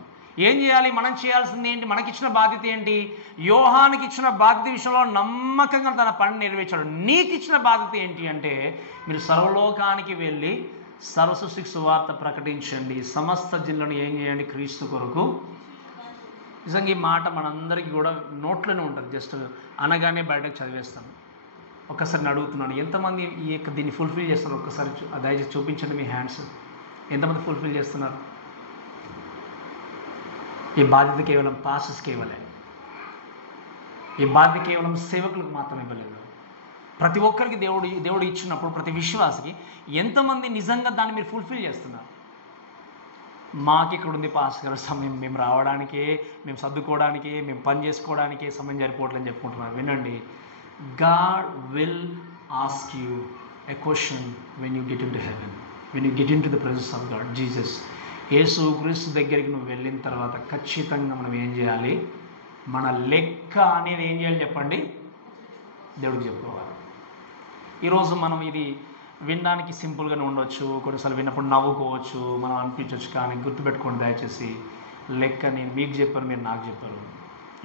ఏం చేయాలి? మనం చేయాల్సింది ఏంటి? మనకిచ్చిన బాధ్యత ఏంటి? యోహానికి ఇచ్చిన బాధ్యత విషయంలో నమ్మకంగా తన పని నెరవేర్చాడు. నీకు ఇచ్చిన బాధ్యత ఏంటి అంటే మీరు సర్వలోకానికి వెళ్ళి సర్వ సృష్టికి సువార్త ప్రకటించండి, సమస్త జిల్లను ఏం చేయండి? క్రీస్తు కొరకు. నిజంగా ఈ మాట మనందరికీ కూడా నోట్లోనే ఉంటుంది. జస్ట్ అనగానే బయటకు చదివేస్తాను. ఒక్కసారి నేను అడుగుతున్నాను, ఎంతమంది దీన్ని ఫుల్ఫిల్ చేస్తున్నారు? ఒక్కసారి దయచేసి చూపించండి మీ హ్యాండ్స్. ఎంతమంది ఫుల్ఫిల్ చేస్తున్నారు? ఈ బాధ్యత కేవలం పాస్టర్స్కి ఇవ్వలేదు. ఈ బాధ్యత కేవలం సేవకులకు మాత్రం ఇవ్వలేదు. ప్రతి ఒక్కరికి దేవుడు ఇచ్చినప్పుడు ప్రతి విశ్వాసికి ఎంతమంది నిజంగా దాన్ని మీరు ఫుల్ఫిల్ చేస్తున్నారు? మాకు ఇక్కడ ఉంది పాస్టర్ గారు సమయం, మేము రావడానికే, మేము సర్దుకోవడానికే, మేము పని చేసుకోవడానికే సమయం సరిపోవట్లని చెప్పుకుంటున్నారు. వినండి, God will ask you a question when you get into heaven, when you get into the presence of God, Jesus. యేసు క్రీస్తు దగ్గరికి నువ్వు వెళ్ళిన తర్వాత ఖచ్చితంగా మనం ఏం చేయాలి? మన లెక్క అనేది ఏం చేయాలి చెప్పండి? దేవుడికి చెప్పుకోవాలి. ఈరోజు మనం ఇది వినడానికి సింపుల్గానే ఉండొచ్చు, కొన్నిసార్లు విన్నప్పుడు నవ్వుకోవచ్చు, మనం అనిపించవచ్చు. కానీ గుర్తుపెట్టుకోండి దయచేసి, లెక్క నేను మీకు చెప్పాను, మీరు నాకు చెప్పారు.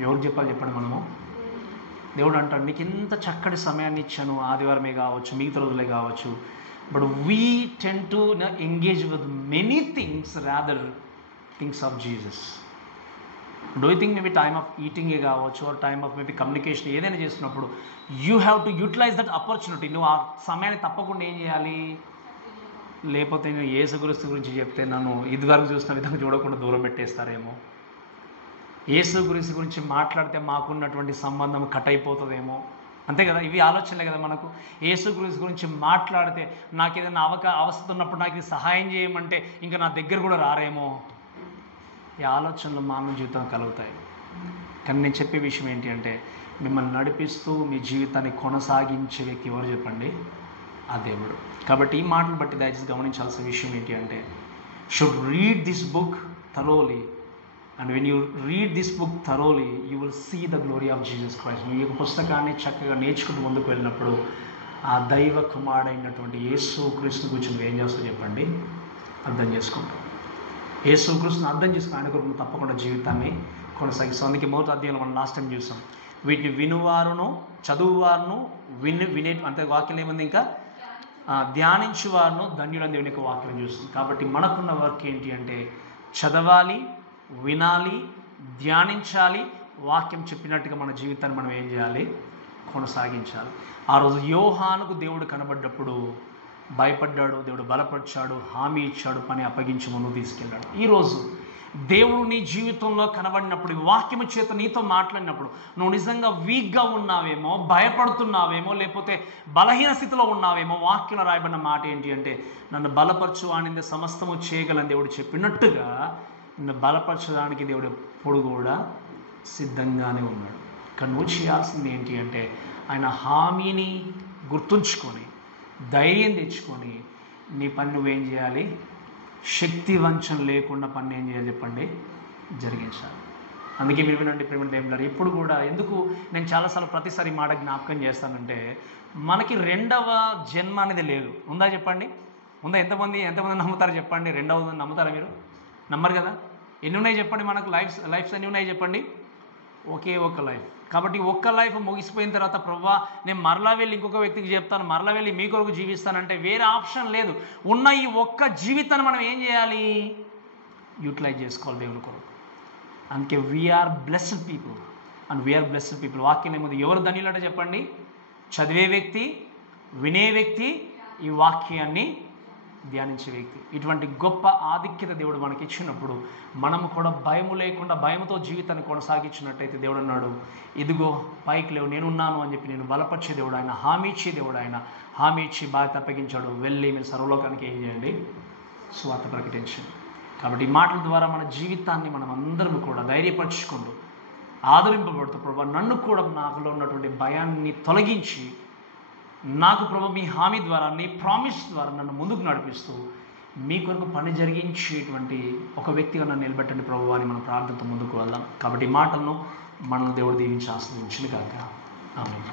ఎవరికి చెప్పాలి చెప్పండి? మనము. దేవుడు అంటాడు, నీకు ఇంత చక్కటి సమయాన్ని ఇచ్చాను, ఆదివారమే కావచ్చు, మిగతా రోజులే కావచ్చు, but we tend to engage with many things rather things of Jesus. Do you think maybe time of ఈటింగే కావచ్చు, or time of maybe communication ఏదైనా చేస్తున్నప్పుడు you have to utilise that opportunity. నువ్వు ఆ సమయాన్ని తప్పకుండా ఏం చేయాలి? లేకపోతే నేను యేసుక్రీస్తు గురించి చెప్తే నన్ను ఇదివరకు చూసిన విధంగా చూడకుండా దూరం పెట్టేస్తారేమో, యేసుక్రీస్తు గురించి మాట్లాడితే మాకున్నటువంటి సంబంధం కట్ అయిపోతుందేమో అంతే కదా, ఇవి ఆలోచనలే కదా మనకు. యేసుక్రీస్తు గురించి మాట్లాడితే నాకు ఏదైనా అవస్థ ఉన్నప్పుడు నాకు ఇది సహాయం చేయమంటే ఇంకా నా దగ్గర కూడా రారేమో, ఈ ఆలోచనలు మానవ జీవితం కలుగుతాయి. కానీ నేను చెప్పే విషయం ఏంటి అంటే, మిమ్మల్ని నడిపిస్తూ మీ జీవితాన్ని కొనసాగించే వ్యక్తి ఎవరు చెప్పండి? ఆ దేవుడు. కాబట్టి ఈ మాటను బట్టి దయచేసి గమనించాల్సిన విషయం ఏంటి అంటే, should read this book thoroughly, and when you read this book thoroughly you will see the glory of Jesus Christ. మీ యొక్క పుస్తకాన్ని చక్కగా నేర్చుకుంటూ ముందుకు వెళ్ళినప్పుడు ఆ దైవ కుమారుడైనటువంటి యేసుక్రీస్తుని గురించి నువ్వు ఏం చేస్తావు చెప్పండి? అర్థం చేసుకుంటావు. యేసుక్రీస్తుని అర్థం చేసుకుని ఆయన కొరకు తప్పకుండా జీవితాన్ని కొనసాగిస్తాం. అందుకే మొదటి అధ్యాయంలో మనం లాస్ట్ టైం చూసాం, వీటిని వినువారును చదువువారును వినే అంటే వాక్యం ఏముంది, ఇంకా ధ్యానించువారును ధన్యులని దేవుని యొక్క వాక్యం చూస్తుంది. కాబట్టి మనకున్న వర్క్ ఏంటి అంటే, చదవాలి, వినాలి, ధ్యానించాలి, వాక్యం చెప్పినట్టుగా మన జీవితాన్ని మనం ఏం చేయాలి? కొనసాగించాలి. ఆ రోజు యోహానుకు దేవుడు కనబడ్డప్పుడు భయపడ్డాడు, దేవుడు బలపరిచాడు, హామీ ఇచ్చాడు, పని అప్పగించి ముందుకు తీసుకెళ్ళాడు. ఈరోజు దేవుడు నీ జీవితంలో కనబడినప్పుడు, వాక్యము చేత నీతో మాట్లాడినప్పుడు నువ్వు నిజంగా వీక్గా ఉన్నావేమో, భయపడుతున్నావేమో, లేకపోతే బలహీన స్థితిలో ఉన్నావేమో, వాక్యంలో రాయబడిన మాట ఏంటి అంటే, నన్ను బలపరచు వానింది సమస్తము చేయగలని దేవుడు చెప్పినట్టుగా నిన్ను బలపరచడానికి దేవుడు ఎప్పుడు కూడా సిద్ధంగానే ఉన్నాడు. కానీ నువ్వు చేయాల్సింది ఏంటి అంటే, ఆయన హామీని గుర్తుంచుకొని ధైర్యం తెచ్చుకొని నీ పని నువ్వేం చేయాలి? శక్తి వంచన లేకుండా పని ఏం చేయాలి చెప్పండి? జరిగించాలి. అందుకే మీరు వినండి ప్రేమ దేవులారా, ఎప్పుడు కూడా ఎందుకు నేను చాలాసార్లు ప్రతిసారి మాట జ్ఞాపకం చేస్తానంటే, మనకి రెండవ జన్మ అనేది లేదు. ఉందా చెప్పండి? ఉందా? ఎంతమంది నమ్ముతారు చెప్పండి? రెండవ నమ్ముతారా మీరు? నమ్మరు కదా. ఎన్ని ఉన్నాయి చెప్పండి? మనకు లైఫ్స్ ఎన్ని ఉన్నాయి చెప్పండి? ఒకే ఒక లైఫ్. కాబట్టి ఒక్క లైఫ్ ముగిసిపోయిన తర్వాత ప్రభువా నేను మరలా వెళ్ళి ఇంకొక వ్యక్తికి చెప్తాను, మరలా వెళ్ళి మీ కొరకు జీవిస్తానంటే వేరే ఆప్షన్ లేదు. ఉన్న ఈ ఒక్క జీవితాన్ని మనం ఏం చేయాలి? యూటిలైజ్ చేసుకోవాలి దేవుని కొరకు. అందుకే we are blessed people and we are blessed people. వాక్యం ఏముంది? ఎవరు ధన్యులంటే చెప్పండి? చదివే వ్యక్తి, వినే వ్యక్తి, ఈ వాక్యాన్ని ధ్యానించే వ్యక్తి. ఇటువంటి గొప్ప ఆధిక్యత దేవుడు మనకి ఇచ్చినప్పుడు మనము కూడా భయము లేకుండా భయముతో జీవితాన్ని కొనసాగించినట్టయితే దేవుడు అన్నాడు, ఇదిగో పైకి లేవు, నేనున్నాను అని చెప్పి నేను బలపరిచే దేవుడు ఆయన, హామీ ఇచ్చే దేవుడు ఆయన. హామీ ఇచ్చి బాధ్యత అప్పగించాడు, వెళ్ళి మీరు సర్వలోకానికి ఏం చేయండి? సువార్త ప్రకటించండి. కాబట్టి ఈ మాటల ద్వారా మన జీవితాన్ని మనం అందరం కూడా ధైర్యపరచుకుంటూ ఆదరింపబడుతూ, ప్రభు నన్ను కూడా నాకులో ఉన్నటువంటి భయాన్ని తొలగించి నాకు ప్రభు మీ హామీ ద్వారా, నీ ప్రామిస్ ద్వారా నన్ను ముందుకు నడిపిస్తూ మీ కొరకు పని జరిగించేటువంటి ఒక వ్యక్తిగా నన్ను నిలబెట్టండి ప్రభు అని మనం ప్రార్థనతో ముందుకు వెళ్దాం. కాబట్టి ఈ మాటలను మనల్ని దేవుడు దీవించి ఆశీర్వదించును గాక. ఆమేన్.